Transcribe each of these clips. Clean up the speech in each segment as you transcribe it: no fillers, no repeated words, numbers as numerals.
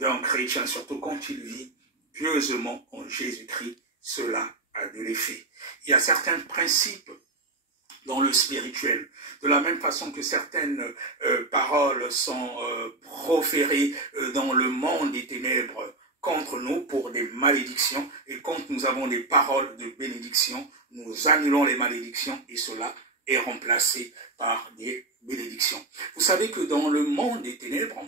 d'un chrétien, surtout quand il vit pieusement en Jésus-Christ, cela a de l'effet. Il y a certains principes dans le spirituel, de la même façon que certaines paroles sont proférées dans le monde des ténèbres contre nous pour des malédictions, et quand nous avons des paroles de bénédiction, nous annulons les malédictions et cela est remplacé par des bénédictions. Vous savez que dans le monde des ténèbres,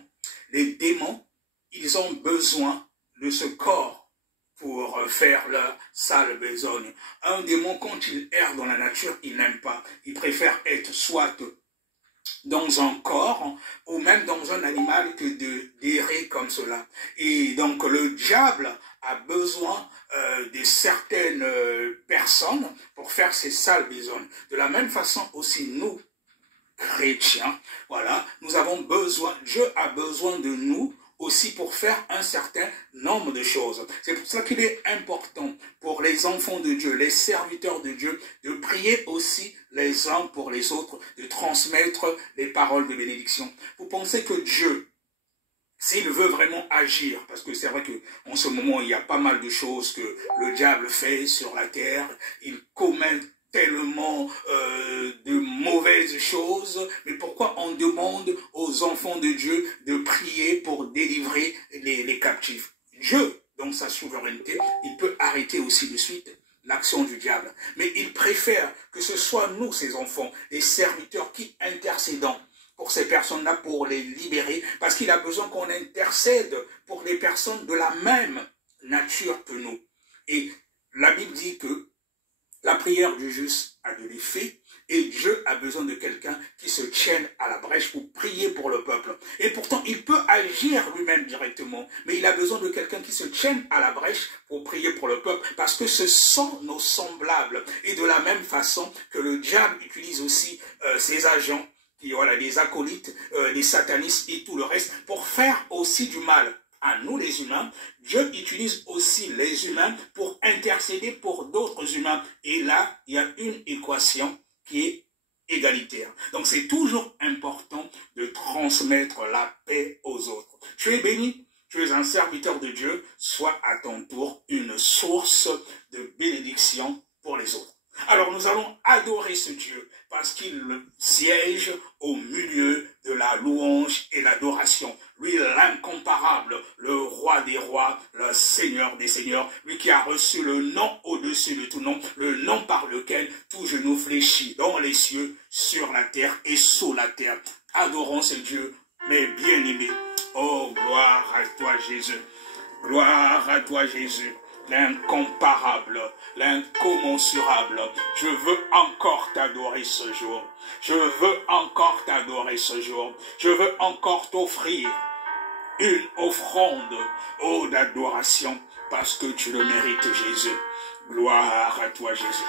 les démons, ils ont besoin de ce corps pour faire leur sale besogne. Un démon, quand il erre dans la nature, il n'aime pas. Il préfère être soit dans un corps ou même dans un animal que d'errer comme cela. Et donc le diable a besoin de certaines personnes pour faire ses sales besognes. De la même façon aussi nous, chrétiens, voilà, nous avons besoin, Dieu a besoin de nous aussi pour faire un certain nombre de choses. C'est pour cela qu'il est important pour les enfants de Dieu, les serviteurs de Dieu, de prier aussi les uns pour les autres, de transmettre les paroles de bénédiction. Vous pensez que Dieu, s'il veut vraiment agir, parce que c'est vrai qu'en ce moment, il y a pas mal de choses que le diable fait sur la terre, il commet tellement de mauvaises choses, mais pourquoi on demande aux enfants de Dieu de prier pour délivrer les captifs? Dieu, dans sa souveraineté, il peut arrêter aussi de suite l'action du diable, mais il préfère que ce soit nous, ses enfants, les serviteurs qui intercédons pour ces personnes-là, pour les libérer, parce qu'il a besoin qu'on intercède pour des personnes de la même nature que nous. Et la Bible dit que la prière du juste a de l'effet et Dieu a besoin de quelqu'un qui se tienne à la brèche pour prier pour le peuple. Et pourtant, il peut agir lui-même directement, mais il a besoin de quelqu'un qui se tienne à la brèche pour prier pour le peuple, parce que ce sont nos semblables. Et de la même façon que le diable utilise aussi ses agents, voilà, des acolytes, des satanistes et tout le reste, pour faire aussi du mal à nous les humains, Dieu utilise aussi les humains pour intercéder pour d'autres humains. Et là, il y a une équation qui est égalitaire. Donc c'est toujours important de transmettre la paix aux autres. Tu es béni, tu es un serviteur de Dieu, sois à ton tour une source de bénédiction pour les autres. Alors nous allons adorer ce Dieu parce qu'il siège au milieu de la louange et l'adoration. Lui, l'incomparable, le roi des rois, le seigneur des seigneurs, lui qui a reçu le nom au-dessus de tout nom, le nom par lequel tout genou fléchit dans les cieux, sur la terre et sous la terre. Adorons ce Dieu, mes bien-aimés. Oh, gloire à toi Jésus, gloire à toi Jésus. L'incomparable, l'incommensurable. Je veux encore t'adorer ce jour. Je veux encore t'adorer ce jour. Je veux encore t'offrir une offrande, oh, d'adoration, parce que tu le mérites, Jésus. Gloire à toi, Jésus.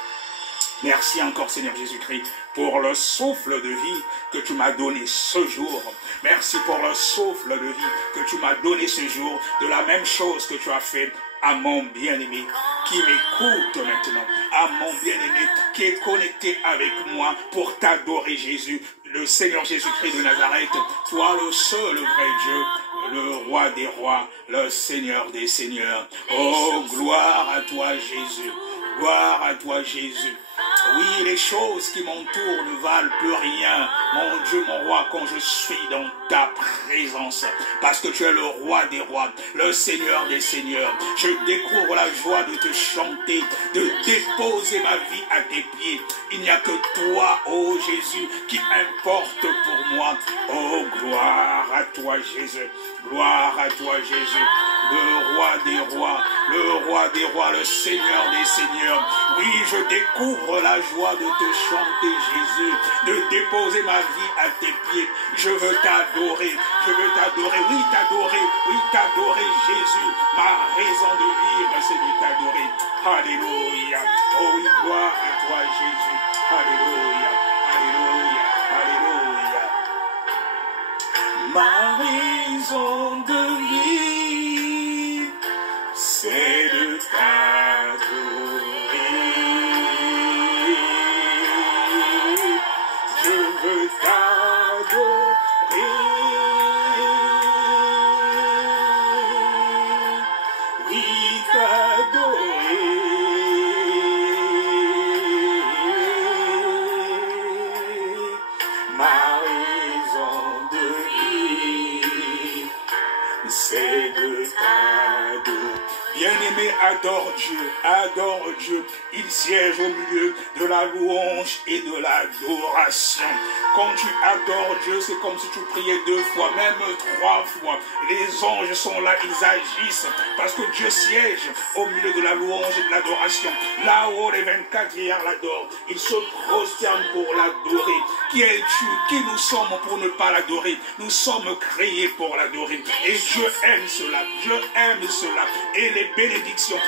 Merci encore, Seigneur Jésus-Christ, pour le souffle de vie que tu m'as donné ce jour. Merci pour le souffle de vie que tu m'as donné ce jour, de la même chose que tu as fait à mon bien-aimé qui m'écoute maintenant, à mon bien-aimé qui est connecté avec moi pour t'adorer, Jésus, le Seigneur Jésus-Christ de Nazareth, toi le seul vrai Dieu, le roi des rois, le Seigneur des seigneurs. Oh, gloire à toi, Jésus. Gloire à toi, Jésus. Oui, les choses qui m'entourent ne valent plus rien, mon Dieu, mon roi, quand je suis dans ta présence, parce que tu es le roi des rois, le Seigneur des seigneurs. Je découvre la joie de te chanter, de déposer ma vie à tes pieds. Il n'y a que toi, ô Jésus, qui importe pour moi. Oh, gloire à toi, Jésus. Gloire à toi, Jésus. Le roi des rois, le Seigneur des seigneurs. Oui, je découvre la joie de te chanter, Jésus, de déposer ma vie à tes pieds. Je veux t'adorer, oui, t'adorer, Jésus. Ma raison de vivre, c'est de t'adorer. Alléluia. Oh oui, gloire à toi, Jésus. Alléluia, alléluia, alléluia. Ma raison de vivre, c'est de t'adorer. Je veux t'adorer. c'est de t'adorer. Bien-aimé, adore Dieu, adore Dieu. Il siège au milieu de la louange et de l'adoration. Quand tu adores Dieu, c'est comme si tu priais 2 fois, même 3 fois. Les anges sont là, ils agissent, parce que Dieu siège au milieu de la louange et de l'adoration. Là-haut, les 24 vieillards l'adorent. Ils se prosternent pour l'adorer. Qui es-tu? Qui nous sommes pour ne pas l'adorer? Nous sommes créés pour l'adorer. Et Dieu aime cela. Dieu aime cela. Et les bénédictions,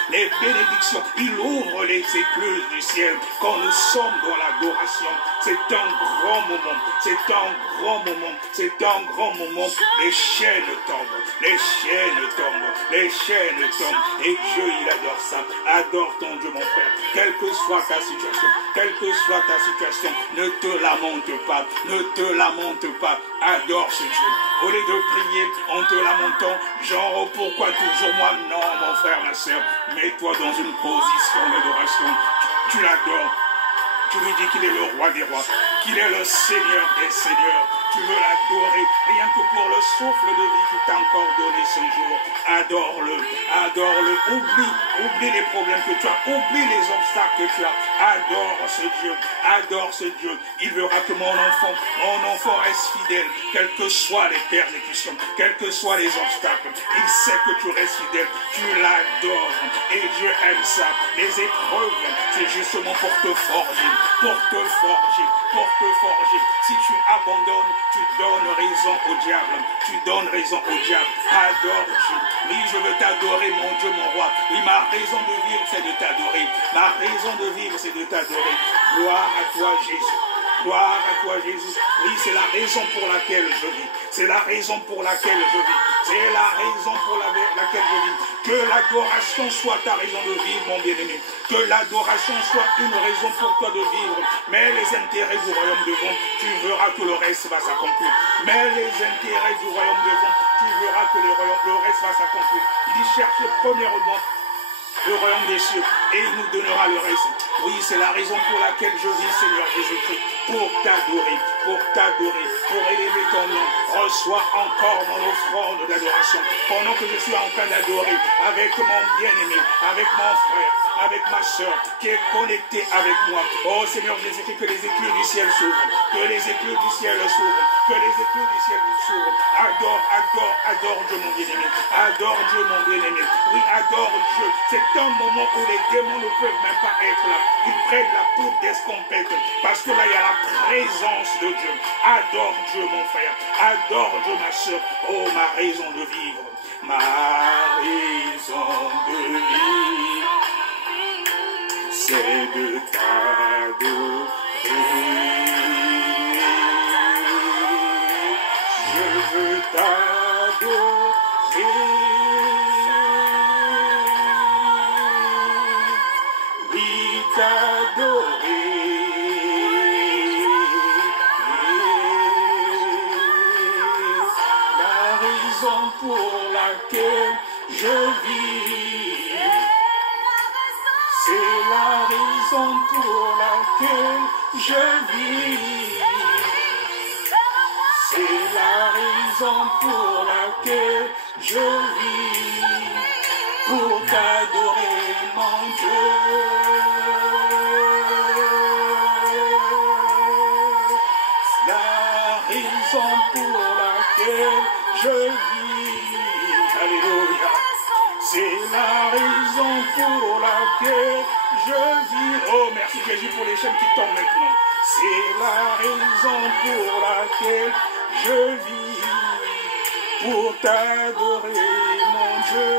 il ouvre les écluses du ciel quand nous sommes dans l'adoration. C'est un grand moment, c'est un grand moment, c'est un grand moment. Les chaînes tombent, les chaînes tombent, les chaînes tombent. Et Dieu, il adore ça. Adore ton Dieu, mon frère. Quelle que soit ta situation, ne te lamente pas, ne te lamente pas. Adore ce Dieu. Au lieu de prier en te lamentant, genre pourquoi toujours moi? Non, mon frère, ma soeur, mets-toi dans une position d'adoration. Tu l'adores. Tu lui dis qu'il est le roi des rois, qu'il est le Seigneur des seigneurs. Tu veux l'adorer, rien que pour le souffle de vie qu'il t'a encore donné ce jour. Adore-le, adore-le. Oublie les problèmes que tu as, oublie les obstacles que tu as. Adore ce Dieu. Il verra que mon enfant reste fidèle, quelles que soient les persécutions, quels que soient les obstacles. Il sait que tu restes fidèle, tu l'adores. Et Dieu aime ça. Les épreuves, c'est justement pour te forger. Si tu abandonnes, tu donnes raison au diable. Adore Dieu. Oui, je veux t'adorer, mon Dieu, mon roi. Oui, ma raison de vivre, c'est de t'adorer. Ma raison de vivre, c'est de t'adorer. Gloire à toi, Jésus. Gloire à toi, Jésus. Oui, c'est la raison pour laquelle je vis. C'est la raison pour laquelle je vis. C'est la raison pour laquelle je vis. Que l'adoration soit ta raison de vivre, mon bien-aimé. Que l'adoration soit une raison pour toi de vivre. Mais les intérêts du royaume devant, tu verras que le reste va s'accomplir. Mais les intérêts du royaume devant, tu verras que le reste va s'accomplir. Il dit cherche premièrement le royaume des cieux et il nous donnera le reste. Oui, c'est la raison pour laquelle je vis, Seigneur Jésus-Christ, pour t'adorer, pour élever ton nom. Reçois encore mon offrande d'adoration. Pendant que je suis en train d'adorer avec mon bien-aimé, avec mon frère, avec ma soeur qui est connectée avec moi. Oh Seigneur Jésus-Christ, que les écluses du ciel s'ouvrent, que les écluses du ciel s'ouvrent, que les écluses du ciel s'ouvrent. Adore Dieu mon bien-aimé. Adore Dieu mon bien-aimé. Oui, adore Dieu. C'est un moment où les démons ne peuvent même pas être là. Ils prennent la poudre d'escampette parce que là il y a la présence de Dieu. Adore Dieu mon frère. Adore Dieu ma soeur. Oh ma raison de vivre. Ma raison de vivre, c'est de t'adorer. Je veux t'adorer. Oui, t'adorer. La raison pour laquelle je vis, c'est la raison pour laquelle je vis. C'est la raison pour laquelle je vis, pour t'adorer mon Dieu. La raison pour laquelle je vis, alléluia. C'est la raison pour laquelle je vis. Oh, merci Jésus pour les chaînes qui tombent maintenant. C'est la raison pour laquelle je vis, pour t'adorer, mon Dieu.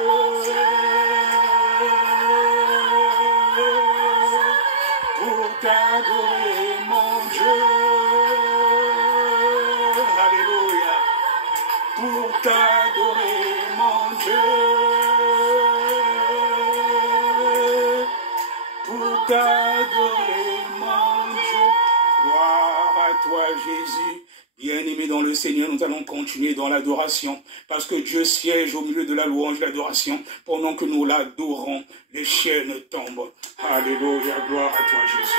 Pour t'adorer, mon Dieu. Alléluia. Pour t'adorer, mon Dieu. Pour t'adorer, mon Dieu. Gloire à toi, Jésus. Bien-aimés dans le Seigneur, nous allons continuer dans l'adoration, parce que Dieu siège au milieu de la louange, de l'adoration. Pendant que nous l'adorons, les chaînes tombent. Alléluia, gloire à toi, Jésus.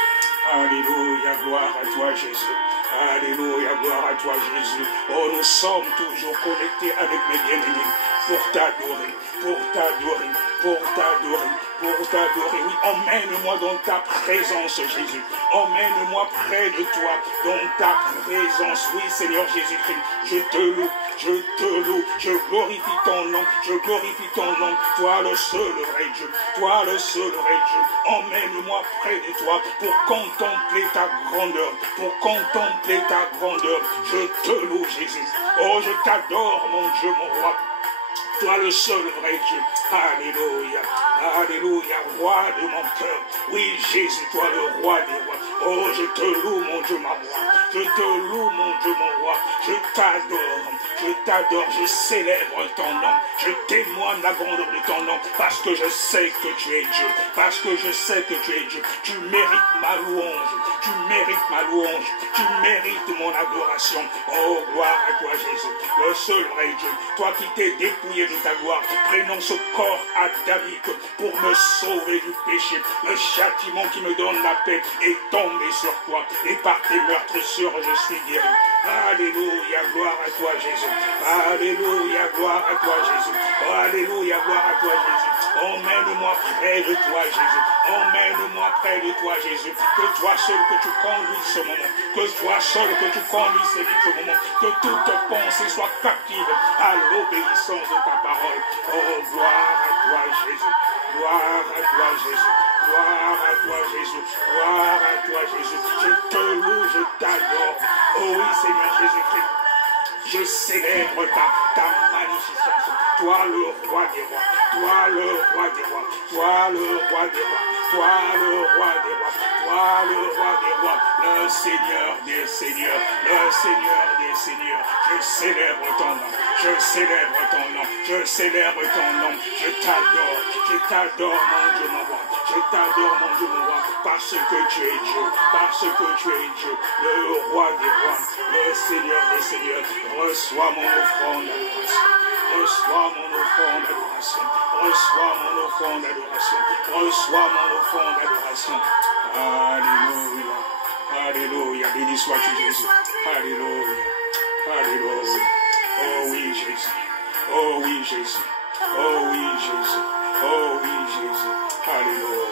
Alléluia, gloire à toi, Jésus. Alléluia, gloire à toi, Jésus. Oh, nous sommes toujours connectés avec mes bien-aimés pour t'adorer, pour t'adorer, pour t'adorer, pour t'adorer. Oui, emmène-moi dans ta présence, Jésus. Emmène-moi près de toi, dans ta présence. Oui, Seigneur Jésus-Christ, je te loue, je te loue, je glorifie ton nom, je glorifie ton nom. Toi le seul vrai Dieu, toi le seul vrai Dieu. Emmène-moi près de toi pour contempler ta grandeur, pour contempler ta grandeur. Je te loue, Jésus. Oh, je t'adore, mon Dieu, mon roi. Toi le seul vrai Dieu. Alléluia. Alléluia, roi de mon cœur. Oui, Jésus, toi le roi des rois. Oh, je te loue, mon Dieu, ma roi. Je te loue, mon Dieu, mon roi. Je t'adore, je célèbre ton nom. Je témoigne la grandeur de ton nom parce que je sais que tu es Dieu. Parce que je sais que tu es Dieu. Tu mérites ma louange. Tu mérites ma louange. Tu mérites mon adoration. Oh, gloire à toi, Jésus, le seul vrai Dieu. Toi qui t'es dépouillé de ta gloire, prenons ce corps adamique pour me sauver du péché. Le châtiment qui me donne la paix est tombé sur toi. Et par tes meurtrissures, je suis guéri. Alléluia, gloire à toi, Jésus. Alléluia, gloire à toi, Jésus. Alléluia, gloire à toi, Jésus. Emmène-moi près de toi, Jésus. Emmène-moi près de toi, Jésus. Que toi seul que tu conduises ce moment. Que toi seul que tu conduises ce moment. Que toute pensée soit captive à l'obéissance de ta parole. Oh, gloire à toi, Jésus. Gloire à toi, Jésus. Gloire à toi, Jésus. Gloire à toi, Jésus. Je te loue, je t'adore. Oh oui, Seigneur Jésus-Christ. Je célèbre ta magnificence. Toi le roi des rois. Toi le roi des rois. Toi le roi des rois. Toi le roi des rois. Toi le roi des rois. Le Seigneur des seigneurs. Le Seigneur des seigneurs. Je célèbre ton nom. Je célèbre ton nom. Je célèbre ton nom. Je t'adore. Je t'adore, mon Dieu, mon roi. Je t'adore, mon Dieu, mon roi. Parce que tu es Dieu. Parce que tu es Dieu. Le roi des rois. Le Seigneur des seigneurs. Reçois mon offrande d'adoration. Reçois mon offrande d'adoration. Reçois mon offrande d'adoration. Reçois mon offrande d'adoration. Alléluia. Alléluia. Béni sois-tu, Jésus. Alléluia. Alléluia. Oh oui, Jésus. Oh oui, Jésus. Oh oui, Jésus. Oh oui, Jésus. Alléluia.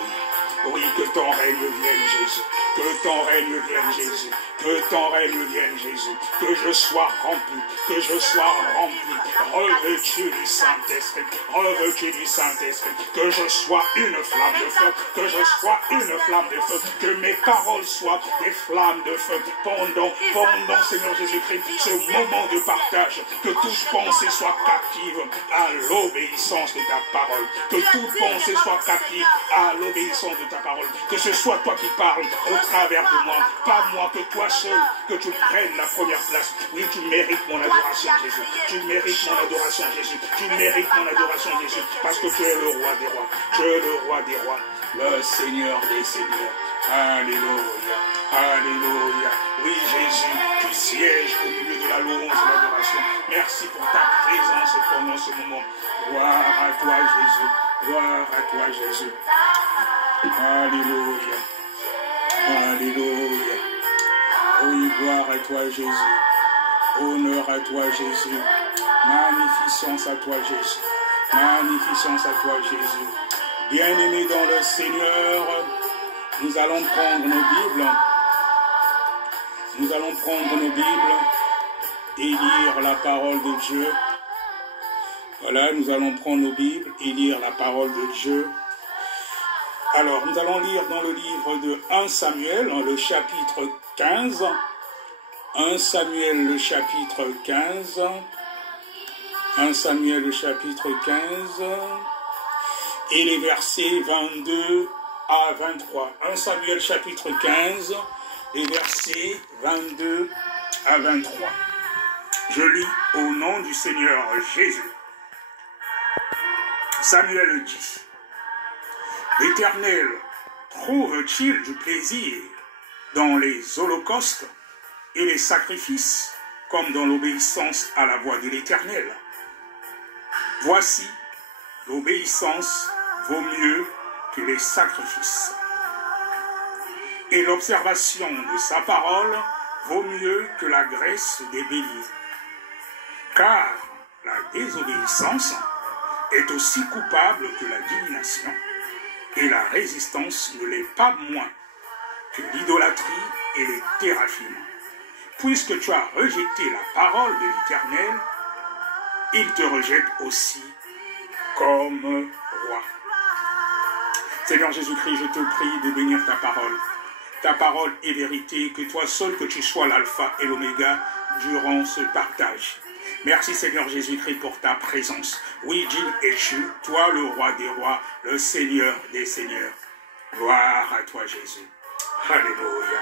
Oui, que ton règne vienne, Jésus. Que ton règne vienne, Jésus. Que ton règne vienne, Jésus. Que je sois rempli. Que je sois rempli. Revêtu du Saint-Esprit. Revêtu du Saint-Esprit. Que je sois une flamme de feu. Que je sois une flamme de feu. Que mes paroles soient des flammes de feu. Pendant, Seigneur Jésus-Christ, ce moment de partage. Que toute pensée soit captive à l'obéissance de ta parole. Que toute pensée soit captive à l'obéissance de ta parole. Que ce soit toi qui parles au travers de moi. Pas moi, que toi seul, que tu prennes la première place. Oui, tu mérites mon adoration, Jésus. Tu mérites mon adoration, Jésus. Tu mérites mon adoration, Jésus. Parce que tu es le roi des rois. Tu es le roi des rois. Le Seigneur des seigneurs. Alléluia. Alléluia. Oui, Jésus, tu sièges au milieu de la louange et de l'adoration. Merci pour ta présence pendant ce moment. Gloire à toi, Jésus. Gloire à toi, Jésus. Alléluia. Alléluia. Oui, gloire à toi, Jésus. Honneur à toi, Jésus. Magnificence à toi, Jésus. Magnificence à toi, Jésus. Bien-aimés dans le Seigneur, nous allons prendre nos Bibles. Nous allons prendre nos Bibles et lire la parole de Dieu. Voilà, nous allons prendre nos Bibles et lire la parole de Dieu. Alors, nous allons lire dans le livre de 1 Samuel, le chapitre 15. 1 Samuel, le chapitre 15. 1 Samuel, le chapitre 15. Et les versets 22 à 23. 1 Samuel, chapitre 15. Les versets 22 à 23. Je lis au nom du Seigneur Jésus. Samuel dit: L'Éternel trouve-t-il du plaisir dans les holocaustes et les sacrifices, comme dans l'obéissance à la voix de l'Éternel? Voici, l'obéissance vaut mieux que les sacrifices, et l'observation de sa parole vaut mieux que la graisse des béliers. Car la désobéissance est aussi coupable que la divination, et la résistance ne l'est pas moins que l'idolâtrie et les téraphiements. Puisque tu as rejeté la parole de l'Éternel, il te rejette aussi comme roi. Seigneur Jésus-Christ, je te prie de bénir ta parole. Ta parole est vérité, que toi seul, que tu sois l'alpha et l'oméga durant ce partage. Merci Seigneur Jésus-Christ pour ta présence. Oui, Dieu es-tu, toi le roi des rois, le Seigneur des seigneurs. Gloire à toi Jésus. Alléluia.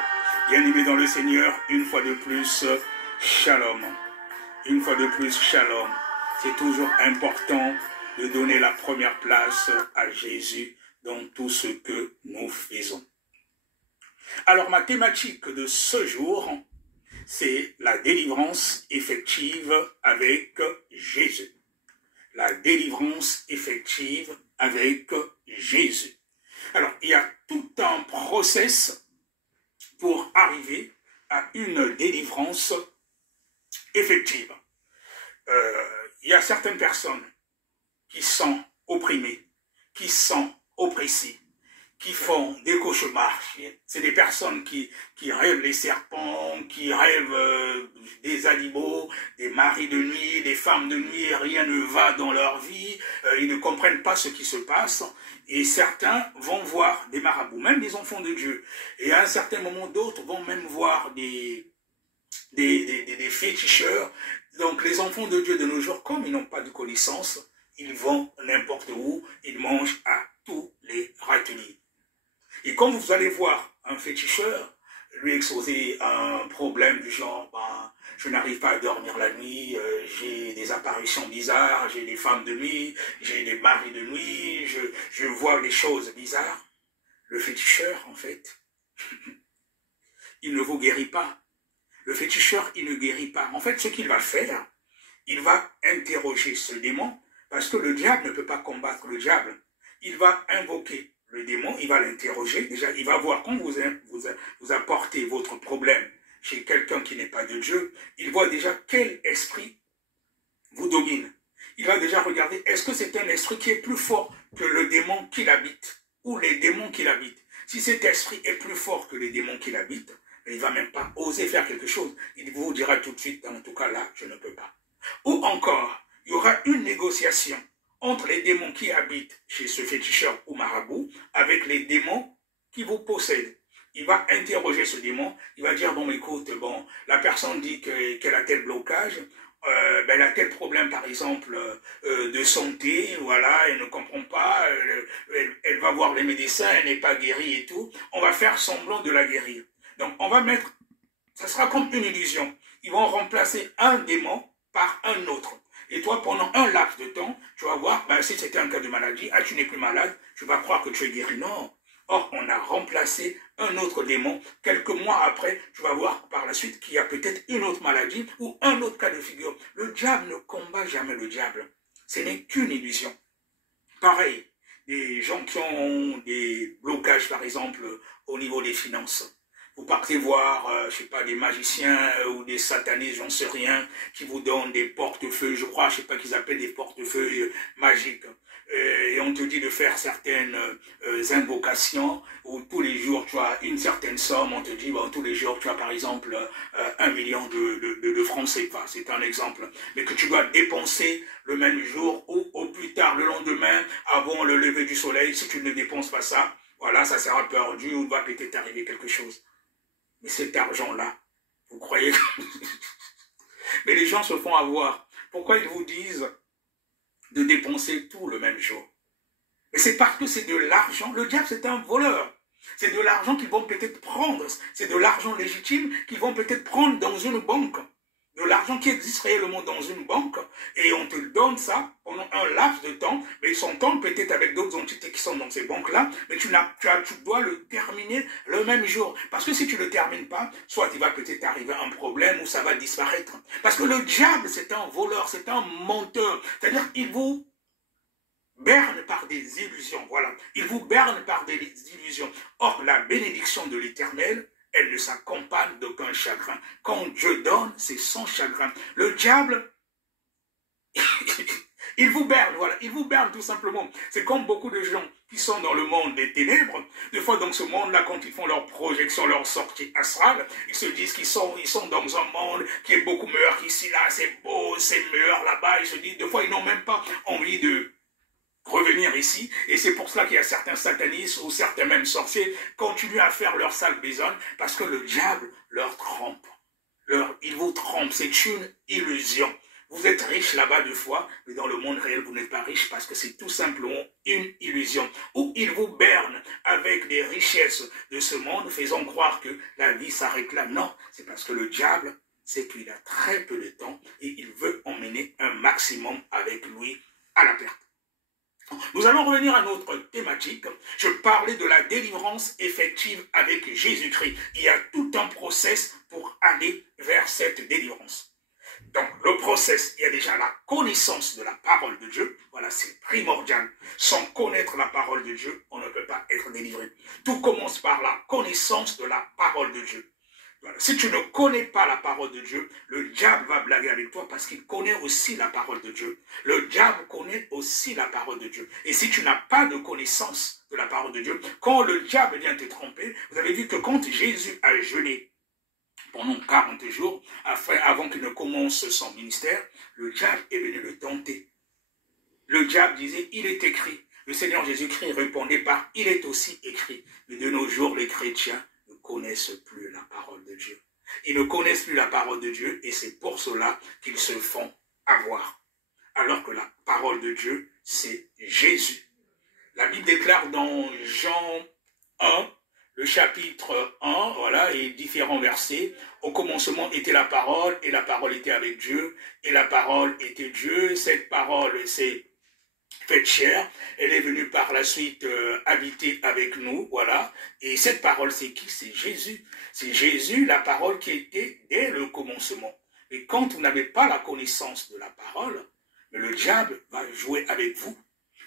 Bien-aimés dans le Seigneur, une fois de plus, shalom. Une fois de plus, shalom. C'est toujours important de donner la première place à Jésus dans tout ce que nous faisons. Alors, ma thématique de ce jour, c'est la délivrance effective avec Jésus. La délivrance effective avec Jésus. Alors, il y a tout un process pour arriver à une délivrance effective. Il y a certaines personnes qui sont opprimées, qui sont oppressées, qui font des cauchemars. C'est des personnes qui rêvent les serpents, qui rêvent des animaux, des maris de nuit, des femmes de nuit, rien ne va dans leur vie, ils ne comprennent pas ce qui se passe, et certains vont voir des marabouts, même des enfants de Dieu, et à un certain moment d'autres vont même voir des féticheurs. Donc les enfants de Dieu de nos jours, comme ils n'ont pas de connaissance, ils vont n'importe où, ils mangent à tous les râteliers. Et quand vous allez voir un féticheur, lui exposer un problème du genre, je n'arrive pas à dormir la nuit, j'ai des apparitions bizarres, j'ai des femmes de nuit, j'ai des maris de nuit, je vois des choses bizarres. Le féticheur, en fait, il ne vous guérit pas. Le féticheur, il ne guérit pas. En fait, ce qu'il va faire, il va interroger ce démon, parce que le diable ne peut pas combattre le diable. Il va invoquer le démon, il va l'interroger. Déjà, il va voir quand vous apportez votre problème chez quelqu'un qui n'est pas de Dieu, il voit déjà quel esprit vous domine. Il va déjà regarder, est-ce que c'est un esprit qui est plus fort que le démon qui l'habite, ou les démons qui l'habitent. Si cet esprit est plus fort que les démons qui l'habitent, il ne va même pas oser faire quelque chose. Il vous dira tout de suite, en tout cas là, je ne peux pas. Ou encore, il y aura une négociation entre les démons qui habitent chez ce féticheur ou marabout avec les démons qui vous possèdent. Il va interroger ce démon, il va dire, bon écoute, la personne dit qu'elle a tel blocage, elle a tel problème par exemple de santé, voilà, elle ne comprend pas, elle va voir les médecins, elle n'est pas guérie et tout, on va faire semblant de la guérir. Donc on va mettre, ça sera comme une illusion, ils vont remplacer un démon par un autre. Et toi, pendant un laps de temps, tu vas voir, si c'était un cas de maladie, tu n'es plus malade, tu vas croire que tu es guéri. Non. Or, on a remplacé un autre démon. Quelques mois après, tu vas voir par la suite qu'il y a peut-être une autre maladie ou un autre cas de figure. Le diable ne combat jamais le diable. Ce n'est qu'une illusion. Pareil, des gens qui ont des blocages, par exemple, au niveau des finances. Vous partez voir, je ne sais pas, des magiciens ou des satanistes, j'en sais rien, qui vous donnent des portefeuilles, je crois, je ne sais pas qu'ils appellent des portefeuilles magiques. Et on te dit de faire certaines invocations où tous les jours tu as une certaine somme, on te dit tous les jours tu as par exemple 1 million de francs CFA, c'est un exemple, mais que tu dois dépenser le même jour ou au plus tard le lendemain avant le lever du soleil. Si tu ne dépenses pas ça, voilà, ça sera perdu ou va peut-être arriver quelque chose. Mais cet argent-là, vous croyez que... Mais les gens se font avoir. Pourquoi ils vous disent de dépenser tout le même jour? Et c'est parce que c'est de l'argent. Le diable, c'est un voleur. C'est de l'argent qu'ils vont peut-être prendre. C'est de l'argent légitime qu'ils vont peut-être prendre dans une banque. De l'argent qui existe réellement dans une banque. Et on te donne ça pendant un laps de temps. Mais ils s'entendent peut-être avec d'autres entités qui sont dans ces banques-là. Mais tu dois le terminer le même jour. Parce que si tu ne le termines pas, soit il va peut-être arriver un problème ou ça va disparaître. Parce que le diable, c'est un voleur, c'est un menteur. C'est-à-dire qu'il vous berne par des illusions. Voilà. Il vous berne par des illusions. Or, la bénédiction de l'Éternel, elle ne s'accompagne d'aucun chagrin. Quand Dieu donne, c'est sans chagrin. Le diable, Il vous berne, voilà, il vous berne tout simplement. C'est comme beaucoup de gens qui sont dans le monde des ténèbres. Des fois, dans ce monde-là, quand ils font leur projection, leur sortie astrale, ils se disent qu'ils sont dans un monde qui est beaucoup meilleur qu'ici, là, c'est beau, c'est meilleur là-bas. Ils se disent, des fois, ils n'ont même pas envie de revenir ici, et c'est pour cela qu'il y a certains satanistes ou certains même sorciers continuent à faire leur sale besogne, parce que le diable leur trompe. Il vous trompe, c'est une illusion. Vous êtes riche là-bas de foi, mais dans le monde réel, vous n'êtes pas riche parce que c'est tout simplement une illusion. Ou il vous berne avec des richesses de ce monde, faisant croire que la vie s'arrête là. Non, c'est parce que le diable, c'est qu'il a très peu de temps et il veut emmener un maximum avec lui à la perte. Nous allons revenir à notre thématique. Je parlais de la délivrance effective avec Jésus-Christ. Il y a tout un process pour aller vers cette délivrance. Donc, le process, il y a déjà la connaissance de la parole de Dieu. Voilà, c'est primordial. Sans connaître la parole de Dieu, on ne peut pas être délivré. Tout commence par la connaissance de la parole de Dieu. Voilà. Si tu ne connais pas la parole de Dieu, le diable va blaguer avec toi parce qu'il connaît aussi la parole de Dieu. Le diable connaît aussi la parole de Dieu. Et si tu n'as pas de connaissance de la parole de Dieu, quand le diable vient te tromper, vous avez vu que quand Jésus a jeûné pendant 40 jours, avant qu'il ne commence son ministère, le diable est venu le tenter. Le diable disait, il est écrit. Le Seigneur Jésus-Christ répondait par, il est aussi écrit. Mais de nos jours, les chrétiens ne connaissent plus la parole de Dieu. Ils ne connaissent plus la parole de Dieu et c'est pour cela qu'ils se font avoir. Alors que la parole de Dieu, c'est Jésus. La Bible déclare dans Jean 1, le chapitre 1, voilà, et différents versets. Au commencement était la parole, et la parole était avec Dieu, et la parole était Dieu. Cette parole s'est faite chair, elle est venue par la suite habiter avec nous, voilà. Et cette parole, c'est qui? C'est Jésus. C'est Jésus, la parole qui était dès le commencement. Et quand vous n'avez pas la connaissance de la parole, le diable va jouer avec vous.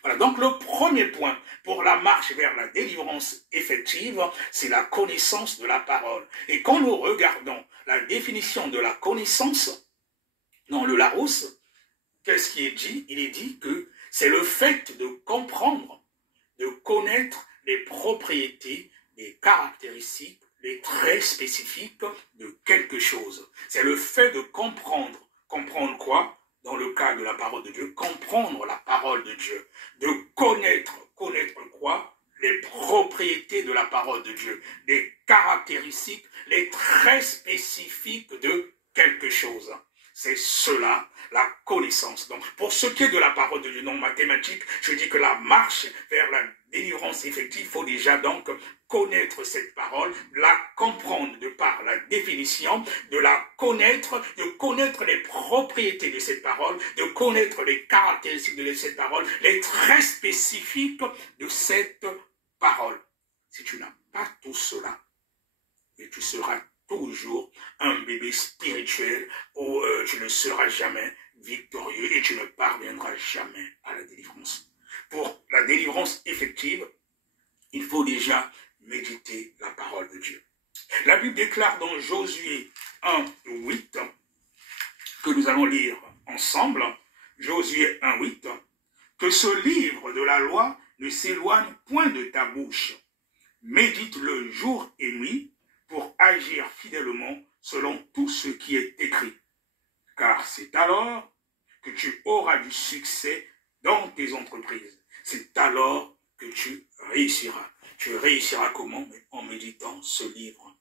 Voilà, donc le premier point pour la marche vers la délivrance effective, c'est la connaissance de la parole. Et quand nous regardons la définition de la connaissance dans le Larousse, qu'est-ce qui est dit? Il est dit que c'est le fait de comprendre, de connaître les propriétés, les caractéristiques, les traits spécifiques de quelque chose. C'est le fait de comprendre. Comprendre quoi? Dans le cas de la parole de Dieu, comprendre la parole de Dieu. De connaître. Connaître quoi? Les propriétés de la parole de Dieu. Les caractéristiques, les traits spécifiques de quelque chose. C'est cela, la connaissance. Donc, pour ce qui est de la parole de Dieu non mathématique, je dis que la marche vers la délivrance effective, il faut déjà donc connaître cette parole, la comprendre de par la définition, de la connaître, de connaître les propriétés de cette parole, de connaître les caractéristiques de cette parole, les traits spécifiques de cette parole. Si tu n'as pas tout cela, et tu seras toujours un bébé spirituel où tu ne seras jamais victorieux et tu ne parviendras jamais à la délivrance. Pour la délivrance effective, il faut déjà méditer la parole de Dieu. La Bible déclare dans Josué 1, 8, que nous allons lire ensemble, Josué 1, 8, que ce livre de la loi ne s'éloigne point de ta bouche. Médite-le jour et nuit, pour agir fidèlement selon tout ce qui est écrit. Car c'est alors que tu auras du succès dans tes entreprises. C'est alors que tu réussiras. Tu réussiras comment? En méditant ce livre,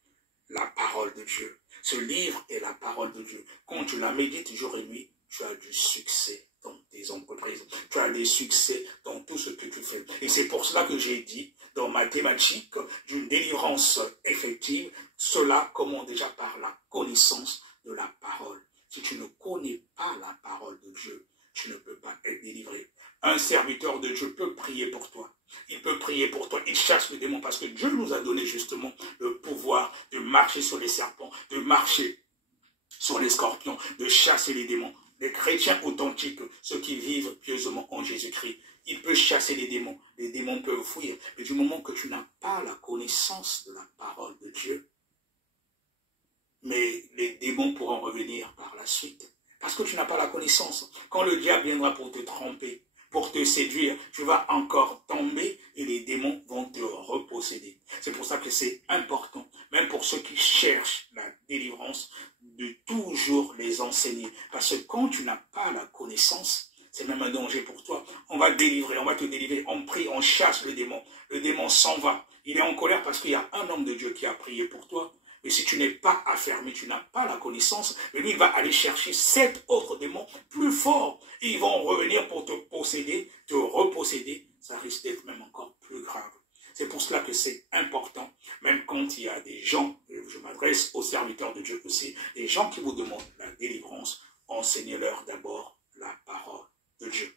la parole de Dieu. Ce livre est la parole de Dieu. Quand tu la médites jour et nuit, tu as du succès dans tes entreprises. Tu as des succès dans tout ce que tu fais. Et c'est pour cela que j'ai dit, dans ma thématique d'une délivrance effective, cela commence déjà par la connaissance de la parole. Si tu ne connais pas la parole de Dieu, tu ne peux pas être délivré. Un serviteur de Dieu peut prier pour toi. Il peut prier pour toi. Il chasse le démon parce que Dieu nous a donné justement le pouvoir de marcher sur les serpents, de marcher sur les scorpions, de chasser les démons. Les chrétiens authentiques, ceux qui vivent pieusement en Jésus-Christ, il peut chasser les démons peuvent fuir. Mais du moment que tu n'as pas la connaissance de la parole de Dieu, mais les démons pourront revenir par la suite. Parce que tu n'as pas la connaissance. Quand le diable viendra pour te tromper, pour te séduire, tu vas encore tomber et les démons vont te reposséder. C'est pour ça que c'est important, même pour ceux qui cherchent la délivrance, de toujours les enseigner. Parce que quand tu n'as pas la connaissance, c'est même un danger pour toi. On va te délivrer, on prie, on chasse le démon s'en va. Il est en colère parce qu'il y a un homme de Dieu qui a prié pour toi. Mais si tu n'es pas affermi, tu n'as pas la connaissance, mais lui, il va aller chercher 7 autres démons plus forts. Et ils vont revenir pour te posséder, te reposséder. Ça risque d'être même encore plus grave. C'est pour cela que c'est important, même quand il y a des gens, je m'adresse aux serviteurs de Dieu aussi, des gens qui vous demandent la délivrance, enseignez-leur d'abord la parole de Dieu.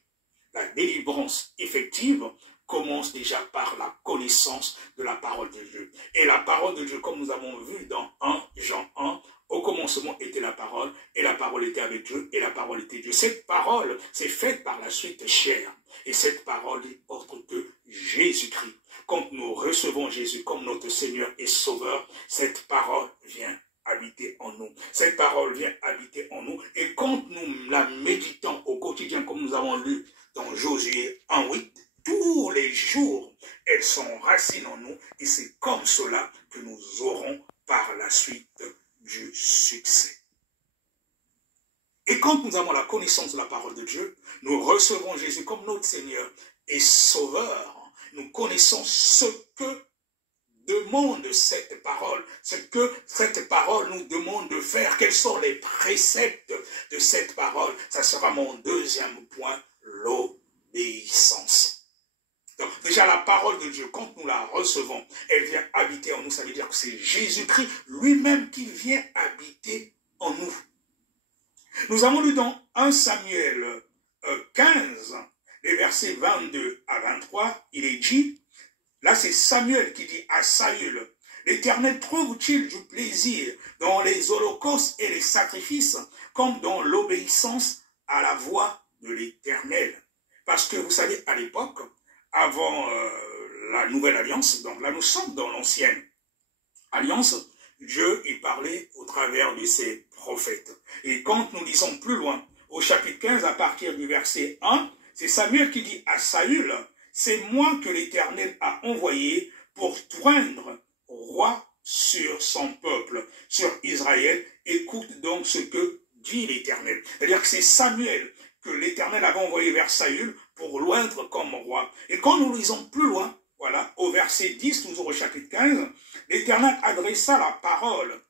La délivrance effective commence déjà par la connaissance de la parole de Dieu. Et la parole de Dieu, comme nous avons vu dans 1 Jean 1, au commencement était la parole, et la parole était avec Dieu, et la parole était Dieu. Cette parole s'est faite par la suite chair. Et cette parole n'est autre que Jésus-Christ. Quand nous recevons Jésus comme notre Seigneur et Sauveur, cette parole vient habiter en nous. Cette parole vient habiter en nous. Et quand nous la méditons au quotidien, comme nous avons lu dans Josué 1:8, tous les jours, elles sont racines en nous. Et c'est comme cela que nous aurons par la suite du succès. Et quand nous avons la connaissance de la parole de Dieu, nous recevons Jésus comme notre Seigneur et Sauveur. Nous connaissons ce que demande cette parole, ce que cette parole nous demande de faire, quels sont les préceptes de cette parole. Ça sera mon deuxième point, l'obéissance. Donc, déjà, la parole de Dieu, quand nous la recevons, elle vient habiter en nous. Ça veut dire que c'est Jésus-Christ lui-même qui vient habiter en nous. Nous avons lu dans 1 Samuel 15, les versets 22 à 23, il est dit, là c'est Samuel qui dit à Saül, l'Éternel trouve-t-il du plaisir dans les holocaustes et les sacrifices, comme dans l'obéissance à la voix de l'Éternel? Parce que vous savez, à l'époque, avant la nouvelle alliance, donc là nous sommes dans l'ancienne alliance, Dieu il parlait au travers de ses prophètes. Et quand nous lisons plus loin, au chapitre 15, à partir du verset 1, c'est Samuel qui dit à Saül, c'est moi que l'Éternel a envoyé pour toindre roi sur son peuple, sur Israël. Écoute donc ce que dit l'Éternel. C'est-à-dire que c'est Samuel que l'Éternel avait envoyé vers Saül pour l'oindre comme roi. Et quand nous lisons plus loin, voilà, au verset 10, toujours au chapitre 15, l'Éternel adressa la parole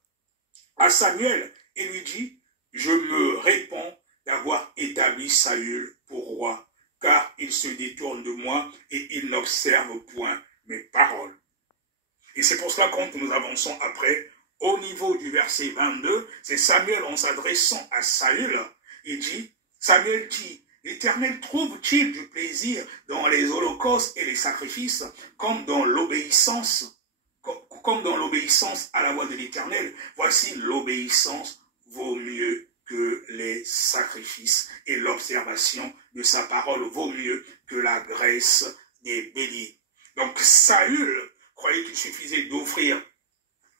à Samuel et lui dit, je me réponds d'avoir établi Saül pour roi, car il se détourne de moi et il n'observe point mes paroles. Et c'est pour cela, quand nous avançons après, au niveau du verset 22, c'est Samuel en s'adressant à Saül, il dit, Samuel dit, l'Éternel trouve-t-il du plaisir dans les holocaustes et les sacrifices, comme dans l'obéissance à la voix de l'Éternel? Voici, l'obéissance vaut mieux que les sacrifices, et l'observation de sa parole vaut mieux que la graisse des béliers. Donc Saül croyait qu'il suffisait d'offrir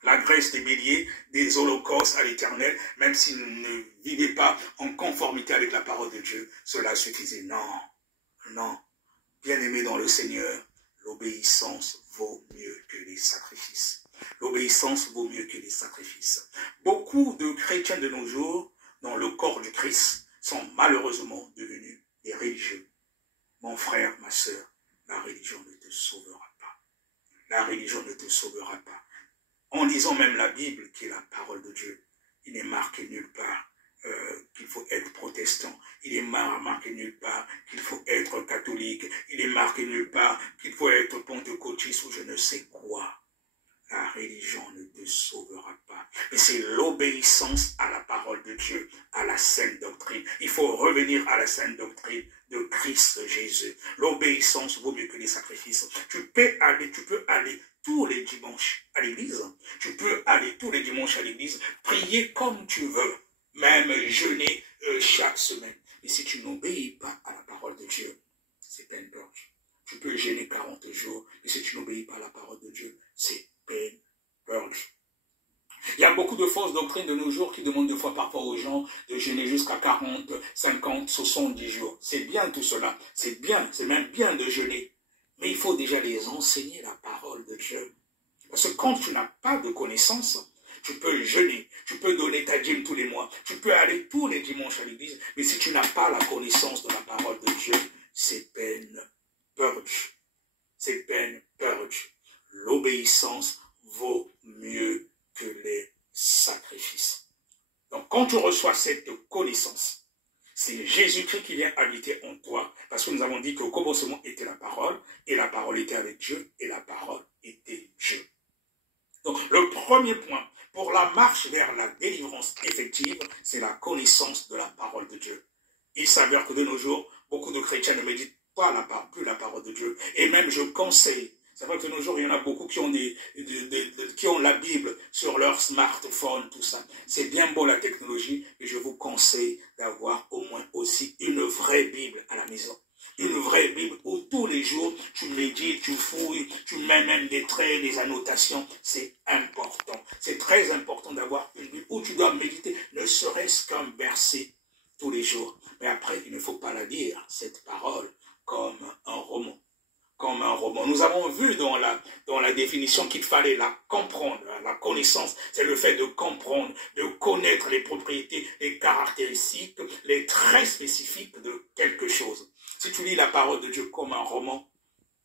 la graisse des béliers, des holocaustes à l'Éternel, même s'il ne vivait pas en conformité avec la parole de Dieu. Cela suffisait. Non, non. Bien-aimé dans le Seigneur, l'obéissance vaut mieux que les sacrifices. L'obéissance vaut mieux que les sacrifices. Beaucoup de chrétiens de nos jours, dans le corps du Christ, sont malheureusement devenus des religieux. Mon frère, ma sœur, la religion ne te sauvera pas. La religion ne te sauvera pas. En lisant même la Bible, qui est la parole de Dieu, il n'est marqué nulle part qu'il faut être protestant. Il est marqué nulle part qu'il faut être catholique. Il est marqué nulle part qu'il faut être pentecôtiste ou je ne sais quoi. La religion ne te sauvera pas. Et c'est l'obéissance à la parole de Dieu, à la sainte doctrine. Il faut revenir à la sainte doctrine de Christ Jésus. L'obéissance vaut mieux que les sacrifices. Tu peux aller tous les dimanches à l'église. Tu peux aller tous les dimanches à l'église, prier comme tu veux, même jeûner chaque semaine. Et si tu n'obéis pas à la parole de Dieu, c'est peine perdue. Tu peux jeûner 40 jours, et si tu n'obéis pas à la parole de Dieu, c'est peine perdue. Il y a beaucoup de fausses doctrines de nos jours qui demandent des fois parfois aux gens de jeûner jusqu'à 40, 50, 70 jours. C'est bien tout cela. C'est bien, c'est même bien de jeûner. Mais il faut déjà les enseigner la parole de Dieu. Parce que quand tu n'as pas de connaissance, tu peux jeûner, tu peux donner ta dîme tous les mois, tu peux aller tous les dimanches à l'église, mais si tu n'as pas la connaissance de la parole de Dieu, c'est peine perdue. C'est peine perdue. L'obéissance vaut mieux que les sacrifices. Donc quand tu reçois cette connaissance, c'est Jésus-Christ qui vient habiter en toi, parce que nous avons dit qu'au commencement était la parole, et la parole était avec Dieu, et la parole était Dieu. Donc le premier point pour la marche vers la délivrance effective, c'est la connaissance de la parole de Dieu. Il s'avère que de nos jours, beaucoup de chrétiens ne méditent pas plus la parole de Dieu. Et même je conseille, c'est vrai que de nos jours, il y en a beaucoup qui ont, qui ont la Bible sur leur smartphone, tout ça. C'est bien beau la technologie, mais je vous conseille d'avoir au moins aussi une vraie Bible à la maison. Une vraie Bible où tous les jours, tu médites, tu fouilles, tu mets même des traits, des annotations. C'est important. C'est très important d'avoir une Bible où tu dois méditer, ne serait-ce qu'un verset tous les jours. Mais après, il ne faut pas la lire, cette parole, comme un roman. Comme un roman. Nous avons vu dans la définition qu'il fallait la comprendre. La connaissance, c'est le fait de comprendre, de connaître les propriétés, les caractéristiques, les traits spécifiques de quelque chose. Si tu lis la parole de Dieu comme un roman,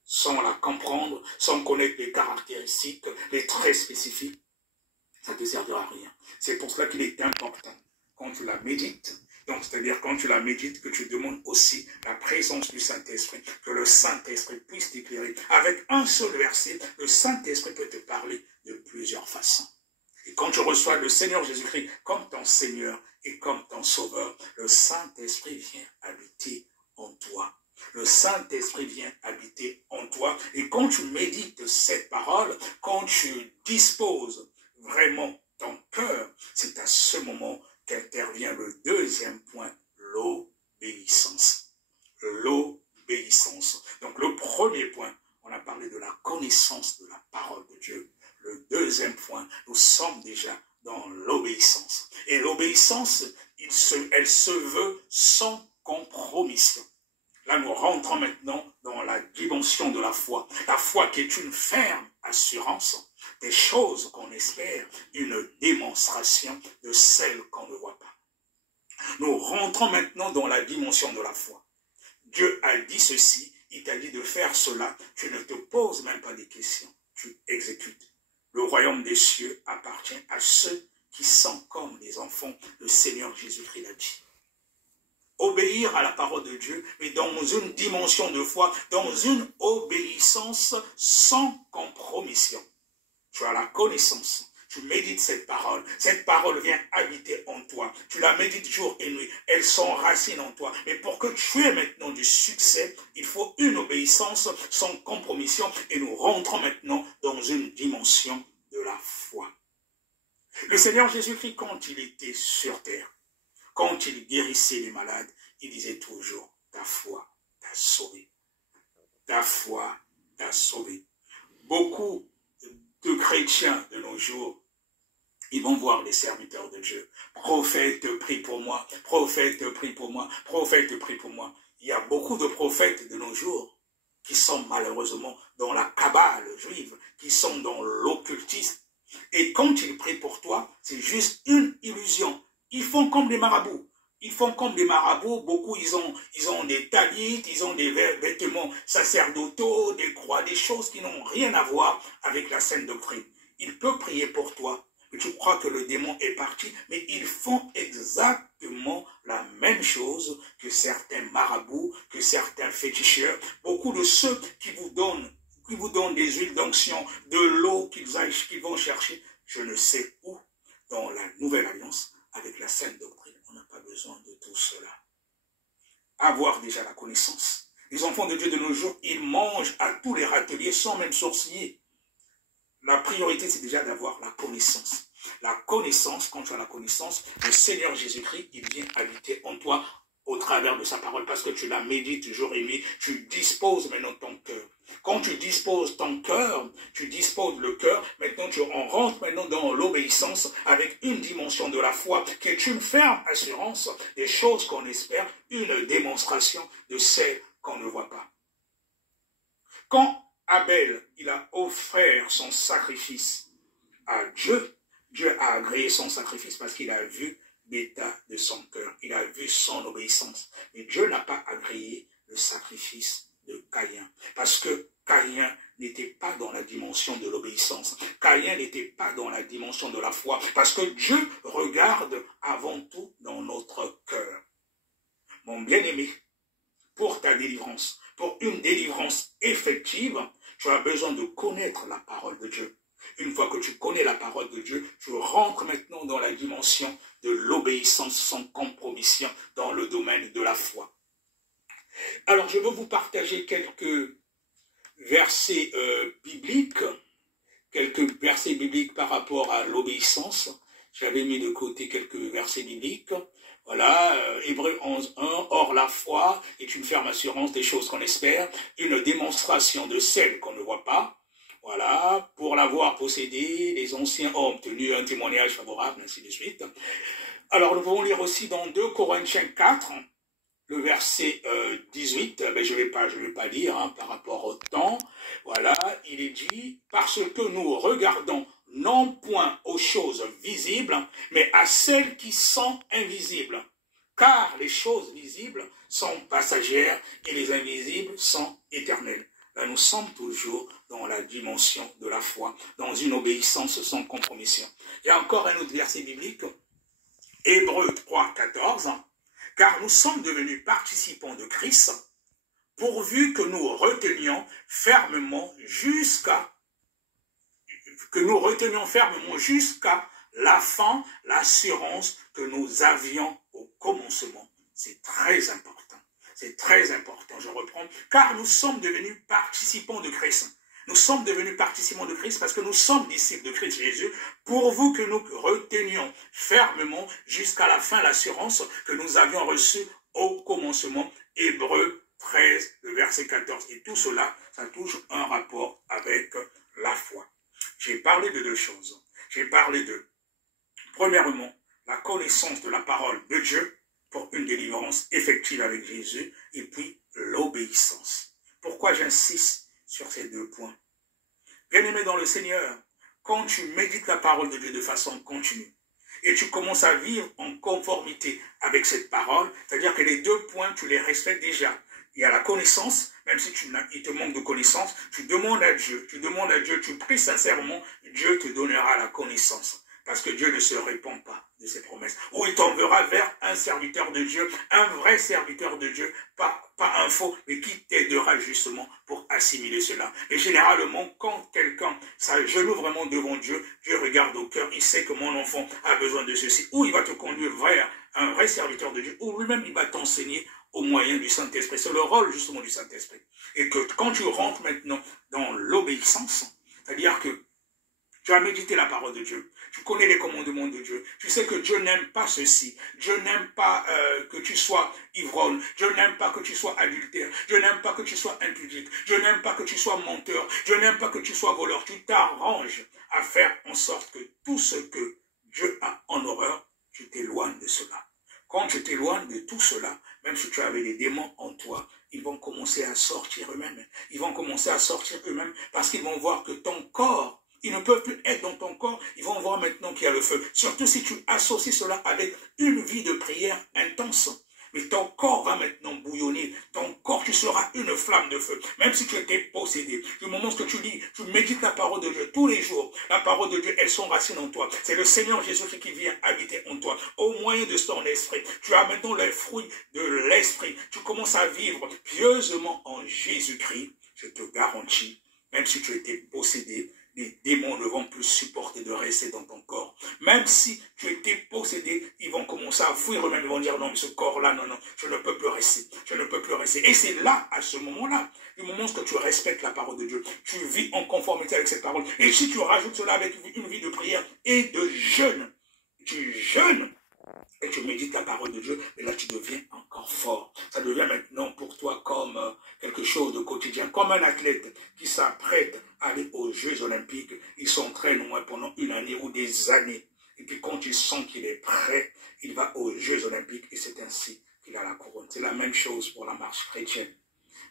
sans la comprendre, sans connaître les caractéristiques, les traits spécifiques, ça ne te servira à rien. C'est pour cela qu'il est important, quand tu la médites, donc c'est-à-dire quand tu la médites, que tu demandes aussi la présence du Saint-Esprit, que le Saint-Esprit puisse t'éclairer. Avec un seul verset, le Saint-Esprit peut te parler de plusieurs façons. Et quand tu reçois le Seigneur Jésus-Christ comme ton Seigneur et comme ton Sauveur, le Saint-Esprit vient habiter en toi. Le Saint-Esprit vient habiter en toi. Et quand tu médites cette parole, quand tu disposes vraiment ton cœur, c'est à ce moment qu'intervient le deuxième point, l'obéissance. L'obéissance. Donc le premier point, on a parlé de la connaissance de la parole de Dieu. Le deuxième point, nous sommes déjà dans l'obéissance. Et l'obéissance, elle se veut sans compromission. Là, nous rentrons maintenant dans la dimension de la foi. La foi qui est une ferme assurance des choses qu'on espère, une démonstration de celles qu'on ne voit pas. Nous rentrons maintenant dans la dimension de la foi. Dieu a dit ceci, il t'a dit de faire cela. Tu ne te poses même pas des questions, tu exécutes. Le royaume des cieux appartient à ceux qui sont comme les enfants. Le Seigneur Jésus-Christ l'a dit. Obéir à la parole de Dieu, mais dans une dimension de foi, dans une obéissance sans compromission. Tu as la connaissance, tu médites cette parole vient habiter en toi, tu la médites jour et nuit, elle s'enracine en toi. Mais pour que tu aies maintenant du succès, il faut une obéissance sans compromission et nous rentrons maintenant dans une dimension de la foi. Le Seigneur Jésus-Christ, quand il était sur terre, quand il guérissait les malades, il disait toujours, ta foi t'a sauvé. Ta foi t'a sauvé. Beaucoup de chrétiens de nos jours, ils vont voir les serviteurs de Dieu. Prophète, prie pour moi. Prophète, prie pour moi. Prophète, prie pour moi. Il y a beaucoup de prophètes de nos jours qui sont malheureusement dans la cabale juive, qui sont dans l'occultisme. Et quand ils prient pour toi, c'est juste une illusion. Ils font comme des marabouts. Ils font comme des marabouts. Beaucoup, ils ont des talites, ils ont des vêtements sacerdotaux, des croix, des choses qui n'ont rien à voir avec la sainte doctrine. Il peut prier pour toi. Tu crois que le démon est parti, mais ils font exactement la même chose que certains marabouts, que certains féticheurs. Beaucoup de ceux qui vous donnent des huiles d'onction, de l'eau qu'ils vont chercher, je ne sais où, dans la nouvelle alliance, avec la sainte doctrine, on n'a pas besoin de tout cela. Avoir déjà la connaissance. Les enfants de Dieu de nos jours, ils mangent à tous les râteliers sans même sourciller. La priorité, c'est déjà d'avoir la connaissance. La connaissance, quand tu as la connaissance, le Seigneur Jésus-Christ, il vient habiter en toi au travers de sa parole, parce que tu la médites jour et nuit, tu disposes maintenant ton cœur. Quand tu disposes ton cœur, tu disposes le cœur, maintenant on rentre maintenant dans l'obéissance avec une dimension de la foi qui est une ferme assurance des choses qu'on espère, une démonstration de celles qu'on ne voit pas. Quand Abel, il a offert son sacrifice à Dieu, Dieu a agréé son sacrifice parce qu'il a vu l'état de son cœur, il a vu son obéissance. Mais Dieu n'a pas agréé le sacrifice de Caïn, parce que Caïn n'était pas dans la dimension de l'obéissance. Caïn n'était pas dans la dimension de la foi, parce que Dieu regarde avant tout dans notre cœur. Mon bien-aimé, pour ta délivrance, pour une délivrance effective, tu as besoin de connaître la parole de Dieu. Une fois que tu connais la parole de Dieu, tu rentres maintenant dans la dimension de l'obéissance sans compromission dans le domaine de la foi. Alors, je veux vous partager quelques versets bibliques par rapport à l'obéissance. J'avais mis de côté quelques versets bibliques. Voilà, Hébreux 11, 1, or la foi est une ferme assurance des choses qu'on espère, une démonstration de celles qu'on ne voit pas. Voilà, pour l'avoir possédé, les anciens ont obtenu un témoignage favorable, ainsi de suite. Alors, nous pouvons lire aussi dans 2 Corinthiens 4, le verset 18, ben je vais pas lire par rapport au temps. Voilà, il est dit, parce que nous regardons non point aux choses visibles, mais à celles qui sont invisibles. Car les choses visibles sont passagères et les invisibles sont éternelles. Là, nous sommes toujours dans la dimension de la foi, dans une obéissance sans compromission. Il y a encore un autre verset biblique, Hébreux 3, 14, car nous sommes devenus participants de Christ, pourvu que nous retenions fermement jusqu'à la fin l'assurance que nous avions au commencement. C'est très important. C'est très important, je reprends. Car nous sommes devenus participants de Christ. Nous sommes devenus participants de Christ parce que nous sommes disciples de Christ Jésus, pourvu que nous retenions fermement jusqu'à la fin l'assurance que nous avions reçue au commencement. Hébreux 13, le verset 14. Et tout cela, ça touche un rapport avec la foi. J'ai parlé de deux choses. J'ai parlé de, premièrement, la connaissance de la parole de Dieu pour une délivrance effective avec Jésus, et puis l'obéissance. Pourquoi j'insiste sur ces deux points? Bien-aimé dans le Seigneur, quand tu médites la parole de Dieu de façon continue, et tu commences à vivre en conformité avec cette parole, c'est-à-dire que les deux points, tu les respectes déjà. Il y a la connaissance, même si il te manque de connaissance, tu demandes à Dieu, tu pries sincèrement, Dieu te donnera la connaissance. Parce que Dieu ne se répand pas de ses promesses. Ou il t'enverra vers un serviteur de Dieu, un vrai serviteur de Dieu, pas un faux, mais qui t'aidera justement pour assimiler cela. Et généralement, quand quelqu'un s'agenouille vraiment devant Dieu, Dieu regarde au cœur, il sait que mon enfant a besoin de ceci. Ou il va te conduire vers un vrai serviteur de Dieu, ou lui-même il va t'enseigner au moyen du Saint-Esprit. C'est le rôle justement du Saint-Esprit. Et que quand tu rentres maintenant dans l'obéissance, c'est-à-dire que tu as médité la parole de Dieu. Tu connais les commandements de Dieu. Tu sais que Dieu n'aime pas ceci. Dieu n'aime pas que tu sois ivrogne. Dieu n'aime pas que tu sois adultère. Dieu n'aime pas que tu sois impudique. Dieu n'aime pas que tu sois menteur. Dieu n'aime pas que tu sois voleur. Tu t'arranges à faire en sorte que tout ce que Dieu a en horreur, tu t'éloignes de cela. Quand tu t'éloignes de tout cela, même si tu avais des démons en toi, ils vont commencer à sortir eux-mêmes. Ils vont commencer à sortir eux-mêmes parce qu'ils vont voir que ton corps, ils ne peuvent plus être dans ton corps. Ils vont voir maintenant qu'il y a le feu. Surtout si tu associes cela avec une vie de prière intense. Mais ton corps va maintenant bouillonner. Ton corps, tu seras une flamme de feu. Même si tu étais possédé. Du moment que tu lis, tu médites la parole de Dieu tous les jours. La parole de Dieu, elles sont racines en toi. C'est le Seigneur Jésus qui vient habiter en toi. Au moyen de son esprit. Tu as maintenant les fruits de l'esprit. Tu commences à vivre pieusement en Jésus-Christ. Je te garantis, même si tu étais possédé, les démons ne vont plus supporter de rester dans ton corps. Même si tu étais possédé, ils vont commencer à fuir eux-mêmes. Ils vont dire, non, mais ce corps-là, non, je ne peux plus rester. Je ne peux plus rester. Et c'est là, à ce moment-là, du moment que tu respectes la parole de Dieu, tu vis en conformité avec cette parole. Et si tu rajoutes cela avec une vie de prière et de jeûne, tu jeûnes, et tu médites la parole de Dieu, et là tu deviens encore fort. Ça devient maintenant pour toi comme quelque chose de quotidien, comme un athlète qui s'apprête à aller aux Jeux Olympiques. Il s'entraîne au moins pendant une année ou des années. Et puis quand il sent qu'il est prêt, il va aux Jeux Olympiques et c'est ainsi qu'il a la couronne. C'est la même chose pour la marche chrétienne.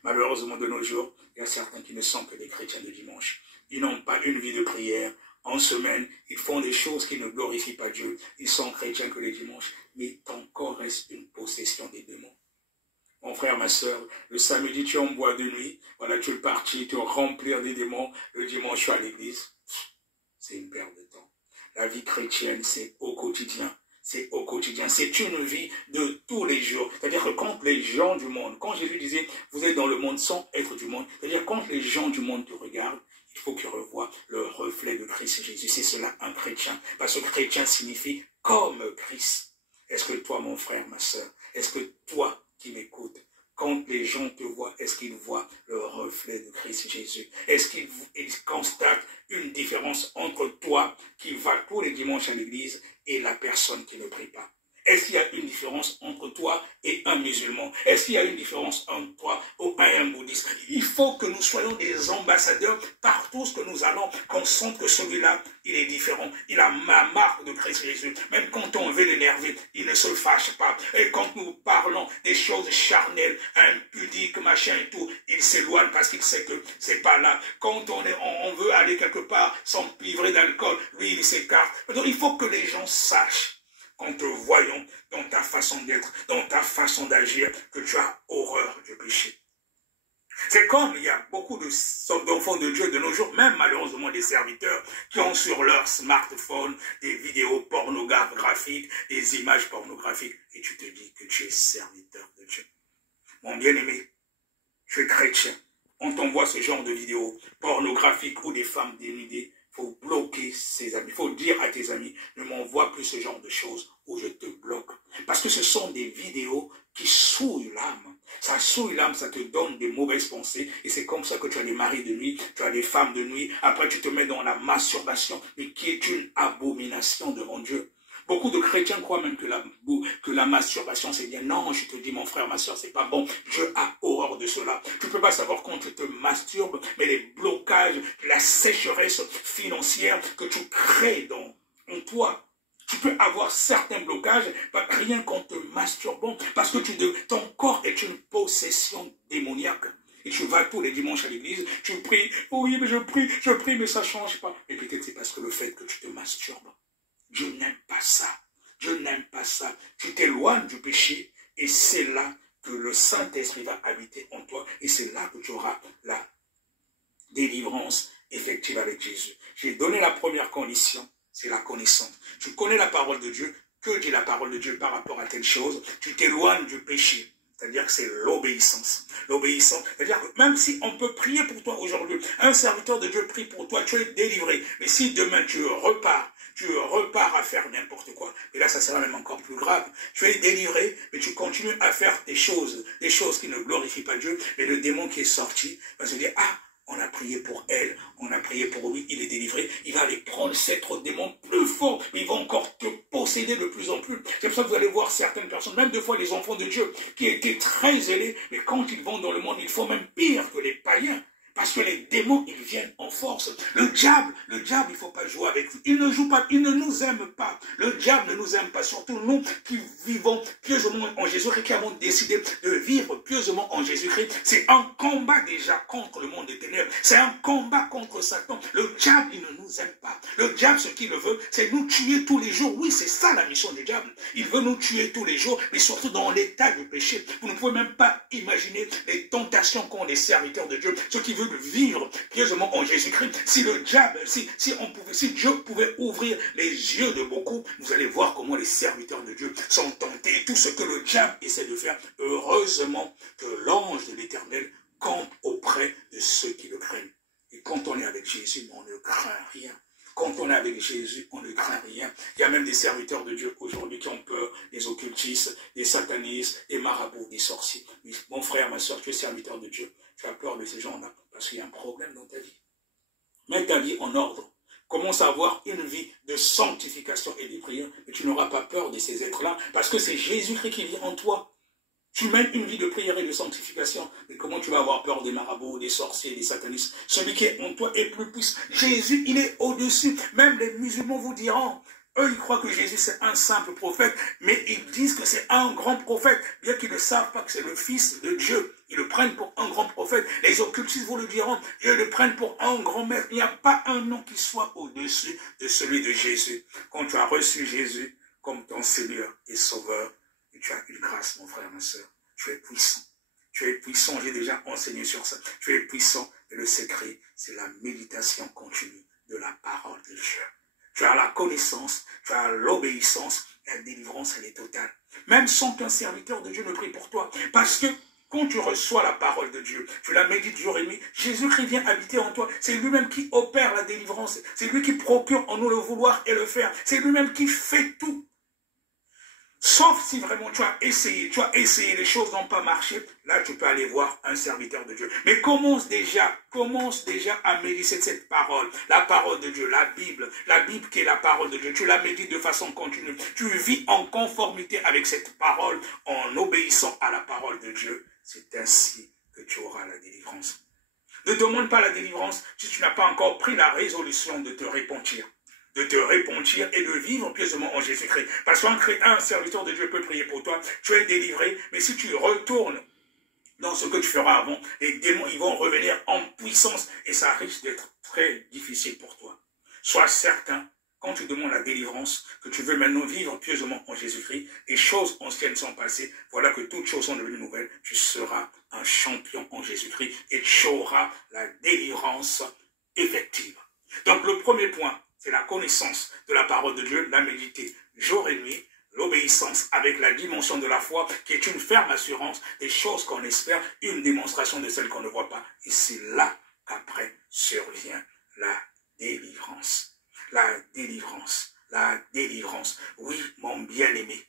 Malheureusement, de nos jours, il y a certains qui ne sont que des chrétiens de dimanche. Ils n'ont pas une vie de prière. En semaine, ils font des choses qui ne glorifient pas Dieu. Ils sont chrétiens que les dimanches, mais ton corps reste une possession des démons. Mon frère, ma soeur, le samedi, tu es en boîte de nuit. Voilà, tu es parti te remplir des démons. Le dimanche, tu es à l'église. C'est une perte de temps. La vie chrétienne, c'est au quotidien. C'est au quotidien. C'est une vie de tous les jours. C'est-à-dire que quand les gens du monde, quand Jésus disait, vous êtes dans le monde sans être du monde, c'est-à-dire quand les gens du monde te regardent, il faut qu'ils revoient le reflet de Christ Jésus. C'est cela un chrétien. Parce que chrétien signifie comme Christ. Est-ce que toi, mon frère, ma soeur, est-ce que toi qui m'écoutes, quand les gens te voient, est-ce qu'ils voient le reflet de Christ Jésus? Est-ce qu'ils constatent une différence entre toi qui vas tous les dimanches à l'église et la personne qui ne prie pas? Est-ce qu'il y a une différence entre toi et un musulman? Est-ce qu'il y a une différence entre toi et un bouddhiste? Il faut que nous soyons des ambassadeurs partout ce que nous allons, qu'on sente que celui-là, il est différent. Il a ma marque de Christ Jésus. Même quand on veut l'énerver, il ne se fâche pas. Et quand nous parlons des choses charnelles, impudiques, machin et tout, il s'éloigne parce qu'il sait que c'est pas là. Quand on veut aller quelque part s'empiffrer d'alcool, lui, il s'écarte. Donc, il faut que les gens sachent, en te voyant dans ta façon d'être, dans ta façon d'agir, que tu as horreur du péché. C'est comme il y a beaucoup d'enfants de Dieu de nos jours, même malheureusement des serviteurs, qui ont sur leur smartphone des vidéos pornographiques, des images pornographiques, et tu te dis que tu es serviteur de Dieu. Mon bien-aimé, tu es chrétien. On t'envoie ce genre de vidéos pornographiques ou des femmes dénudées. Il faut bloquer ses amis. Il faut dire à tes amis, ne m'envoie plus ce genre de choses ou je te bloque. Parce que ce sont des vidéos qui souillent l'âme. Ça souille l'âme, ça te donne des mauvaises pensées. Et c'est comme ça que tu as des maris de nuit, tu as des femmes de nuit. Après, tu te mets dans la masturbation, mais qui est une abomination devant Dieu. Beaucoup de chrétiens croient même que la masturbation, c'est bien. Non, je te dis, mon frère, ma soeur, c'est pas bon. Dieu a horreur de cela. Tu ne peux pas savoir quand tu te masturbes, mais les blocages, la sécheresse financière que tu crées en toi. Tu peux avoir certains blocages, rien qu'en te masturbant, parce que ton corps est une possession démoniaque. Et tu vas tous les dimanches à l'église, tu pries, oui, mais je prie, mais ça ne change pas. Et peut-être c'est parce que le fait que tu te masturbes. Dieu n'aime pas ça. Dieu n'aime pas ça. Tu t'éloignes du péché et c'est là que le Saint-Esprit va habiter en toi. Et c'est là que tu auras la délivrance effective avec Jésus. J'ai donné la première condition, c'est la connaissance. Tu connais la parole de Dieu. Que dit la parole de Dieu par rapport à telle chose? Tu t'éloignes du péché. C'est-à-dire que c'est l'obéissance. L'obéissance, c'est-à-dire que même si on peut prier pour toi aujourd'hui, un serviteur de Dieu prie pour toi, tu es délivré. Mais si demain tu repars à faire n'importe quoi, et là ça sera même encore plus grave. Tu es délivré, mais tu continues à faire des choses qui ne glorifient pas Dieu, mais le démon qui est sorti va se dire, ah, on a prié pour elle, on a prié pour lui, il est délivré. Il va aller prendre cet autre démon plus fort, mais il va encore te posséder de plus en plus. C'est pour ça que vous allez voir certaines personnes, même des fois les enfants de Dieu, qui étaient très zélés, mais quand ils vont dans le monde, ils font même pire que les païens. Parce que les démons, ils viennent en force. Le diable, il ne faut pas jouer avec lui. Il ne joue pas, il ne nous aime pas. Le diable ne nous aime pas, surtout nous qui vivons pieusement en Jésus-Christ, qui avons décidé de vivre pieusement en Jésus-Christ. C'est un combat déjà contre le monde des ténèbres. C'est un combat contre Satan. Le diable, il ne nous aime pas. Le diable, ce qu'il veut, c'est nous tuer tous les jours. Oui, c'est ça la mission du diable. Il veut nous tuer tous les jours, mais surtout dans l'état du péché. Vous ne pouvez même pas imaginer les tentations qu'ont les serviteurs de Dieu. Ceux qui veulent vivre pieusement en Jésus-Christ. Si le diable, si Dieu pouvait ouvrir les yeux de beaucoup, vous allez voir comment les serviteurs de Dieu sont tentés. Tout ce que le diable essaie de faire, heureusement que l'ange de l'Éternel campe auprès de ceux qui le craignent. Et quand on est avec Jésus, on ne craint rien. Quand on est avec Jésus, on ne craint rien. Il y a même des serviteurs de Dieu aujourd'hui qui ont peur, des occultistes, des satanistes, des marabouts, des sorciers. Mais mon frère, ma soeur, tu es serviteur de Dieu. Tu as peur de ces gens-là parce qu'il y a un problème dans ta vie. Mets ta vie en ordre. Commence à avoir une vie de sanctification et de prière, mais tu n'auras pas peur de ces êtres-là, parce que c'est Jésus-Christ qui vit en toi. Tu mènes une vie de prière et de sanctification, mais comment tu vas avoir peur des marabouts, des sorciers, des satanistes? Celui qui est en toi est plus puissant. Jésus, il est au-dessus. Même les musulmans vous diront, eux, ils croient que Jésus, c'est un simple prophète, mais ils disent que c'est un grand prophète, bien qu'ils ne savent pas que c'est le Fils de Dieu. Ils le prennent pour un grand prophète. Les occultistes vous le diront, ils le prennent pour un grand maître. Il n'y a pas un nom qui soit au-dessus de celui de Jésus. Quand tu as reçu Jésus comme ton Seigneur et Sauveur, et tu as une grâce, mon frère, ma soeur. Tu es puissant. Tu es puissant, j'ai déjà enseigné sur ça. Tu es puissant, et le secret, c'est la méditation continue de la parole de Dieu. Tu as la connaissance, tu as l'obéissance, la délivrance, elle est totale. Même sans qu'un serviteur de Dieu ne prie pour toi. Parce que quand tu reçois la parole de Dieu, tu la médites jour et nuit, Jésus-Christ vient habiter en toi. C'est lui-même qui opère la délivrance. C'est lui qui procure en nous le vouloir et le faire. C'est lui-même qui fait tout. Sauf si vraiment tu as essayé, les choses n'ont pas marché, là tu peux aller voir un serviteur de Dieu. Mais commence déjà à méditer cette parole, la parole de Dieu, la Bible qui est la parole de Dieu. Tu la médites de façon continue. Tu vis en conformité avec cette parole, en obéissant à la parole de Dieu. C'est ainsi que tu auras la délivrance. Ne demande pas la délivrance si tu n'as pas encore pris la résolution de te repentir. Et de vivre pieusement en Jésus-Christ. Parce qu'un serviteur de Dieu peut prier pour toi, tu es délivré, mais si tu retournes dans ce que tu feras avant, les démons ils vont revenir en puissance et ça risque d'être très difficile pour toi. Sois certain, quand tu demandes la délivrance, que tu veux maintenant vivre pieusement en Jésus-Christ, les choses anciennes sont passées, voilà que toutes choses sont devenues nouvelles, tu seras un champion en Jésus-Christ et tu auras la délivrance effective. Donc le premier point, c'est la connaissance de la parole de Dieu, la méditer jour et nuit, l'obéissance avec la dimension de la foi, qui est une ferme assurance des choses qu'on espère, une démonstration de celles qu'on ne voit pas. Et c'est là qu'après survient la délivrance. La délivrance, la délivrance. Oui, mon bien-aimé,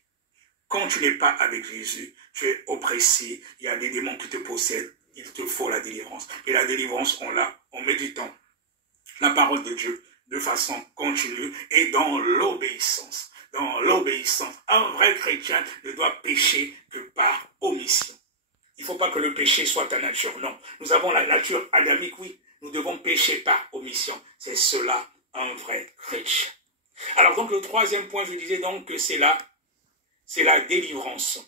quand tu n'es pas avec Jésus, tu es oppressé, il y a des démons qui te possèdent, il te faut la délivrance. Et la délivrance, on l'a en méditant la parole de Dieu, de façon continue et dans l'obéissance. Dans l'obéissance, un vrai chrétien ne doit pécher que par omission. Il ne faut pas que le péché soit ta nature, non. Nous avons la nature adamique, oui. Nous devons pécher par omission. C'est cela, un vrai chrétien. Alors donc le troisième point, je disais donc que c'est la délivrance.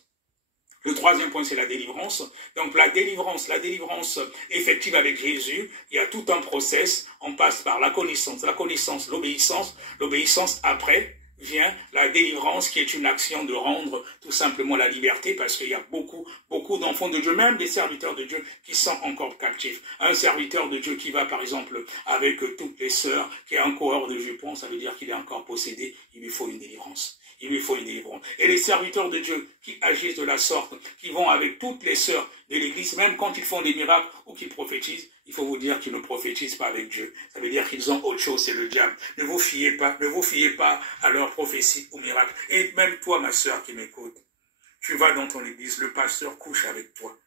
Le troisième point, c'est la délivrance. Donc la délivrance effective avec Jésus, il y a tout un process. On passe par la connaissance, l'obéissance après vient la délivrance qui est une action de rendre tout simplement la liberté parce qu'il y a beaucoup d'enfants de Dieu, même des serviteurs de Dieu qui sont encore captifs. Un serviteur de Dieu qui va par exemple avec toutes les sœurs, qui a un coureur de jupons, ça veut dire qu'il est encore possédé, il lui faut une délivrance. Il lui faut une délivrance. Et les serviteurs de Dieu qui agissent de la sorte, qui vont avec toutes les sœurs de l'Église, même quand ils font des miracles ou qu'ils prophétisent, il faut vous dire qu'ils ne prophétisent pas avec Dieu. Ça veut dire qu'ils ont autre chose, c'est le diable. Ne vous fiez pas à leurs prophéties ou miracles. Et même toi, ma sœur qui m'écoute, tu vas dans ton église, le pasteur couche avec toi.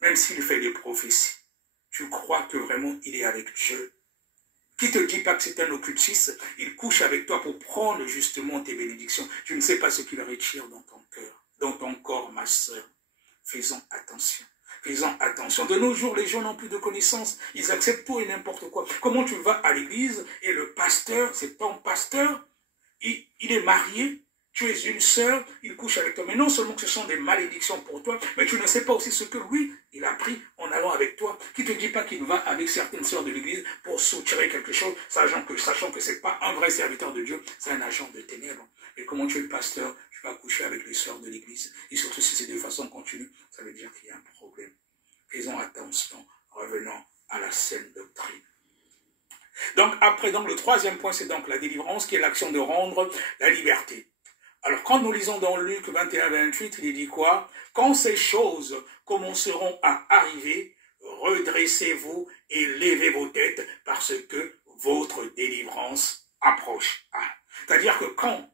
Même s'il fait des prophéties, tu crois que vraiment il est avec Dieu. Qui te dit pas que c'est un occultiste, il couche avec toi pour prendre justement tes bénédictions. Tu ne sais pas ce qu'il retire dans ton cœur, dans ton corps, ma sœur. Faisons attention. Faisons attention. De nos jours, les gens n'ont plus de connaissances. Ils acceptent tout et n'importe quoi. Comment tu vas à l'église et le pasteur, c'est ton pasteur, il est marié, tu es une sœur, il couche avec toi. Mais non seulement que ce sont des malédictions pour toi, mais tu ne sais pas aussi ce que lui, il a pris en allant avec toi. Qui ne te dit pas qu'il va avec certaines sœurs de l'église pour soutirer quelque chose, sachant que ce n'est pas un vrai serviteur de Dieu, c'est un agent de ténèbres. Et comment tu es le pasteur, tu vas coucher avec les sœurs de l'église. Et surtout si c'est de façon continue, ça veut dire qu'il y a un problème. Faisons attention, revenons à la saine doctrine. Donc après, le troisième point, c'est donc la délivrance, qui est l'action de rendre la liberté. Alors quand nous lisons dans Luc 21-28, il dit quoi? Quand ces choses commenceront à arriver, redressez-vous et levez vos têtes parce que votre délivrance approche. C'est-à-dire que quand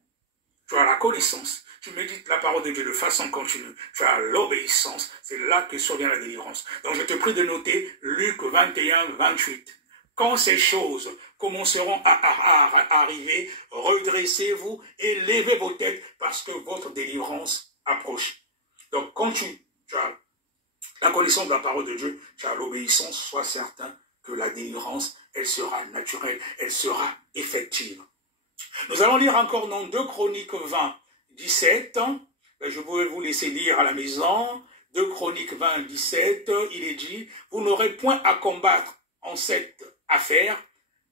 tu as la connaissance, tu médites la parole de Dieu de façon continue, tu as l'obéissance, c'est là que survient la délivrance. Donc je te prie de noter Luc 21-28. quand ces choses commenceront à arriver, redressez-vous et levez vos têtes parce que votre délivrance approche. Donc, quand tu as la connaissance de la parole de Dieu, tu as l'obéissance, sois certain que la délivrance, elle sera naturelle, elle sera effective. Nous allons lire encore dans 2 Chroniques 20, 17. Je vais vous laisser lire à la maison. 2 Chroniques 20, 17, il est dit, vous n'aurez point à combattre en cette affaire,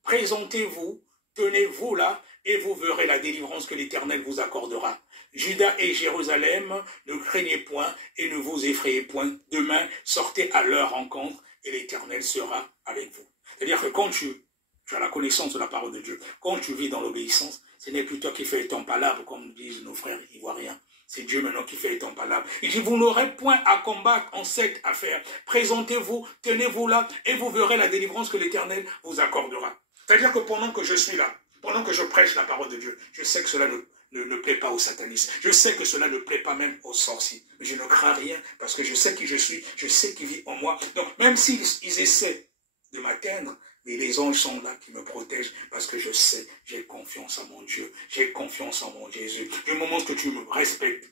présentez-vous, tenez-vous là, et vous verrez la délivrance que l'Éternel vous accordera. Juda et Jérusalem, ne craignez point et ne vous effrayez point. Demain, sortez à leur rencontre et l'Éternel sera avec vous. C'est-à-dire que quand tu as la connaissance de la parole de Dieu, quand tu vis dans l'obéissance, ce n'est plus toi qui fais ton palabre, comme disent nos frères ivoiriens. C'est Dieu maintenant qui fait ton palabre. Il dit, vous n'aurez point à combattre en cette affaire. Présentez-vous, tenez-vous là, et vous verrez la délivrance que l'Éternel vous accordera. C'est-à-dire que pendant que je suis là, pendant que je prêche la parole de Dieu, je sais que cela ne plaît pas aux satanistes. Je sais que cela ne plaît pas même aux sorciers. Mais je ne crains rien parce que je sais qui je suis, je sais qui vit en moi. Donc même s'ils essaient de m'atteindre, mais les anges sont là qui me protègent parce que je sais, j'ai confiance en mon Dieu, j'ai confiance en mon Jésus. Du moment que tu me respectes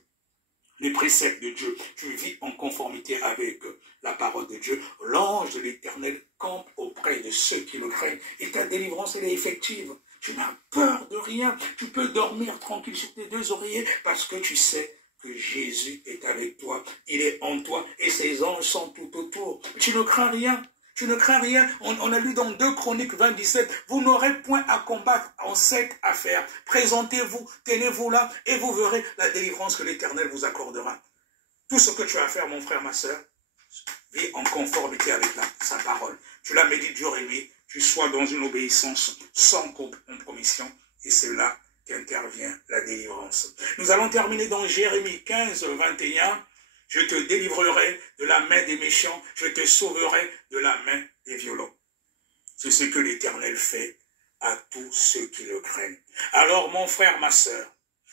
les préceptes de Dieu, tu vis en conformité avec la parole de Dieu, l'ange de l'Éternel campe auprès de ceux qui le craignent et ta délivrance elle est effective. Tu n'as peur de rien, tu peux dormir tranquille sur tes 2 oreillers parce que tu sais que Jésus est avec toi, il est en toi et ses anges sont tout autour. Tu ne crains rien. Tu ne crains rien. On a lu dans 2 Chroniques 20, 17, vous n'aurez point à combattre en cette affaire. Présentez-vous, tenez-vous là, et vous verrez la délivrance que l'Éternel vous accordera. Tout ce que tu as à faire, mon frère, ma soeur, vis en conformité avec sa parole. Tu la médites jour et nuit, tu sois dans une obéissance sans compromission, et c'est là qu'intervient la délivrance. Nous allons terminer dans Jérémie 15, 21. Je te délivrerai de la main des méchants, je te sauverai de la main des violents. C'est ce que l'Éternel fait à tous ceux qui le craignent. Alors mon frère, ma sœur,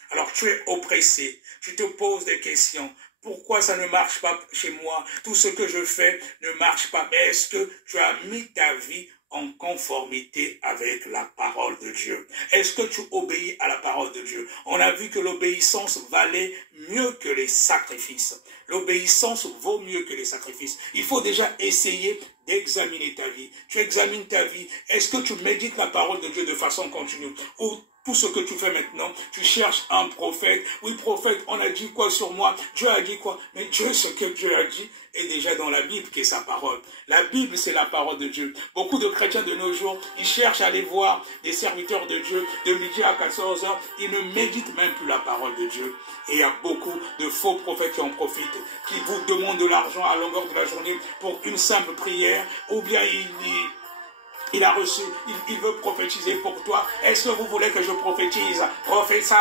alors tu es oppressé, tu te poses des questions. Pourquoi ça ne marche pas chez moi? Tout ce que je fais ne marche pas. Mais est-ce que tu as mis ta vie en conformité avec la parole de Dieu? Est-ce que tu obéis à la parole de Dieu? On a vu que l'obéissance valait mieux que les sacrifices. L'obéissance vaut mieux que les sacrifices. Il faut déjà essayer d'examiner ta vie. Tu examines ta vie. Est-ce que tu médites la parole de Dieu de façon continue? Ou tout ce que tu fais maintenant, tu cherches un prophète. Oui, prophète, on a dit quoi sur moi? Dieu a dit quoi? Mais Dieu, ce que Dieu a dit est déjà dans la Bible, qui est sa parole. La Bible, c'est la parole de Dieu. Beaucoup de chrétiens de nos jours, ils cherchent à aller voir des serviteurs de Dieu de midi à 14 heures. Ils ne méditent même plus la parole de Dieu. Et il y a beaucoup de faux prophètes qui en profitent, qui vous demandent de l'argent à longueur de la journée pour une simple prière, ou bien il a reçu, il veut prophétiser pour toi. Est-ce que vous voulez que je prophétise? Prophétise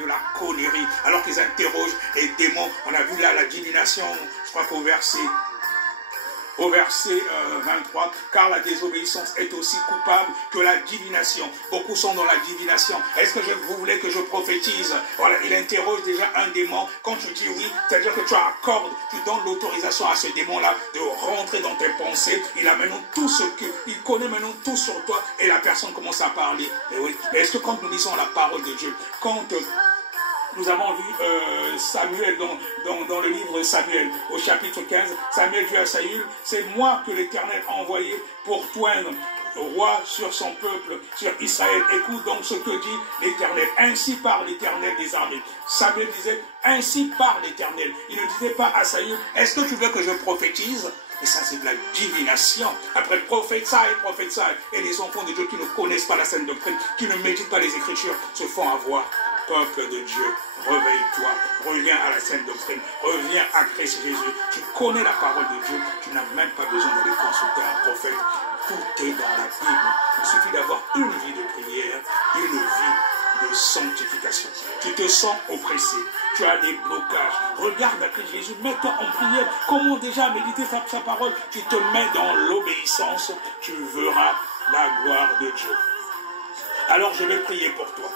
de la connerie. Alors qu'ils interrogent les démons. On a vu là la divination, je crois qu'au verset 23, car la désobéissance est aussi coupable que la divination. Beaucoup sont dans la divination. Est-ce que vous voulez que je prophétise? Voilà, il interroge déjà un démon. Quand tu dis oui, c'est-à-dire que tu accordes, tu donnes l'autorisation à ce démon-là de rentrer dans tes pensées. Il a maintenant tout ce il connaît maintenant tout sur toi et la personne commence à parler. Mais oui, mais est-ce que quand nous lisons la parole de Dieu, quand nous avons vu Samuel dans le livre de Samuel, au chapitre 15. Samuel dit à Saül, c'est moi que l'Éternel a envoyé pour toindre roi sur son peuple, sur Israël. Écoute donc ce que dit l'Éternel. Ainsi parle l'Éternel des armées. Samuel disait, ainsi parle l'Éternel. Il ne disait pas à Saül, est-ce que tu veux que je prophétise? Et ça, c'est de la divination. Après, prophétise. Et les enfants de Dieu qui ne connaissent pas la sainte doctrine, qui ne méditent pas les Écritures, se font avoir. Peuple de Dieu, réveille-toi, reviens à la sainte doctrine, reviens à Christ Jésus. Tu connais la parole de Dieu, tu n'as même pas besoin d'aller consulter un prophète. Tout est dans la Bible. Il suffit d'avoir une vie de prière, une vie de sanctification. Tu te sens oppressé, tu as des blocages. Regarde à Christ Jésus, mets-toi en prière. Comment déjà méditer sa parole? Tu te mets dans l'obéissance, tu verras la gloire de Dieu. Alors je vais prier pour toi.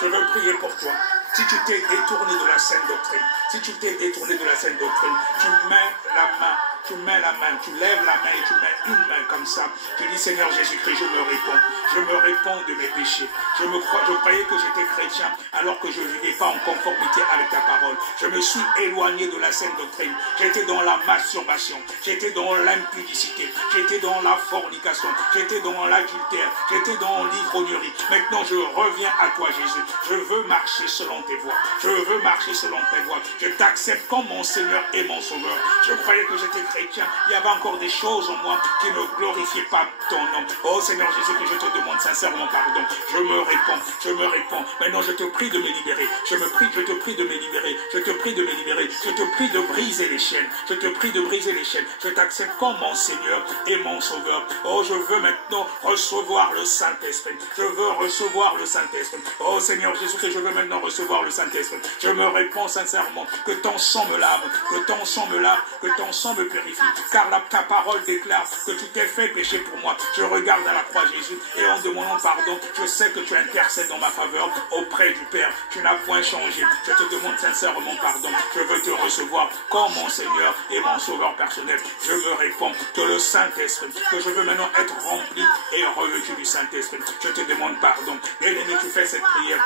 Je veux prier pour toi. Si tu t'es détourné de la sainte doctrine, tu mets la main tu mets la main, tu lèves la main et tu mets une main comme ça. Tu dis, Seigneur Jésus-Christ, je me réponds de mes péchés. Je croyais que j'étais chrétien alors que je ne vivais pas en conformité avec ta parole. Je me suis éloigné de la saine doctrine. J'étais dans la masturbation, j'étais dans l'impudicité, j'étais dans la fornication, j'étais dans l'adultère, j'étais dans l'ivrognerie. Maintenant, je reviens à toi, Jésus. Je veux marcher selon tes voies. Je veux marcher selon tes voies. Je t'accepte comme mon Seigneur et mon Sauveur. Je croyais que j'étais chrétien. Il y avait encore des choses en moi qui ne glorifiaient pas ton nom. Oh Seigneur Jésus, que je te demande sincèrement pardon. Je me réponds. Maintenant, je te prie de me libérer. Je te prie de me libérer. Je te prie de me libérer. Je te prie de briser les chaînes. Je te prie de briser les chaînes. Je t'accepte comme mon Seigneur et mon Sauveur. Oh, je veux maintenant recevoir le Saint-Esprit. Je veux recevoir le Saint-Esprit. Oh Seigneur Jésus, que je veux maintenant recevoir le Saint-Esprit. Je me réponds sincèrement que ton sang me lave, que ton sang me lave, que ton sang me purifie. Car ta parole déclare que tu t'es fait péché pour moi. Je regarde à la croix Jésus et en demandant pardon, je sais que tu intercèdes dans ma faveur auprès du Père. Tu n'as point changé. Je te demande sincèrement pardon. Je veux te recevoir comme mon Seigneur et mon Sauveur personnel. Je me réponds que le Saint-Esprit, que je veux maintenant être rempli et revêtu du Saint-Esprit. Je te demande pardon. Bien-aimé, tu fais cette prière.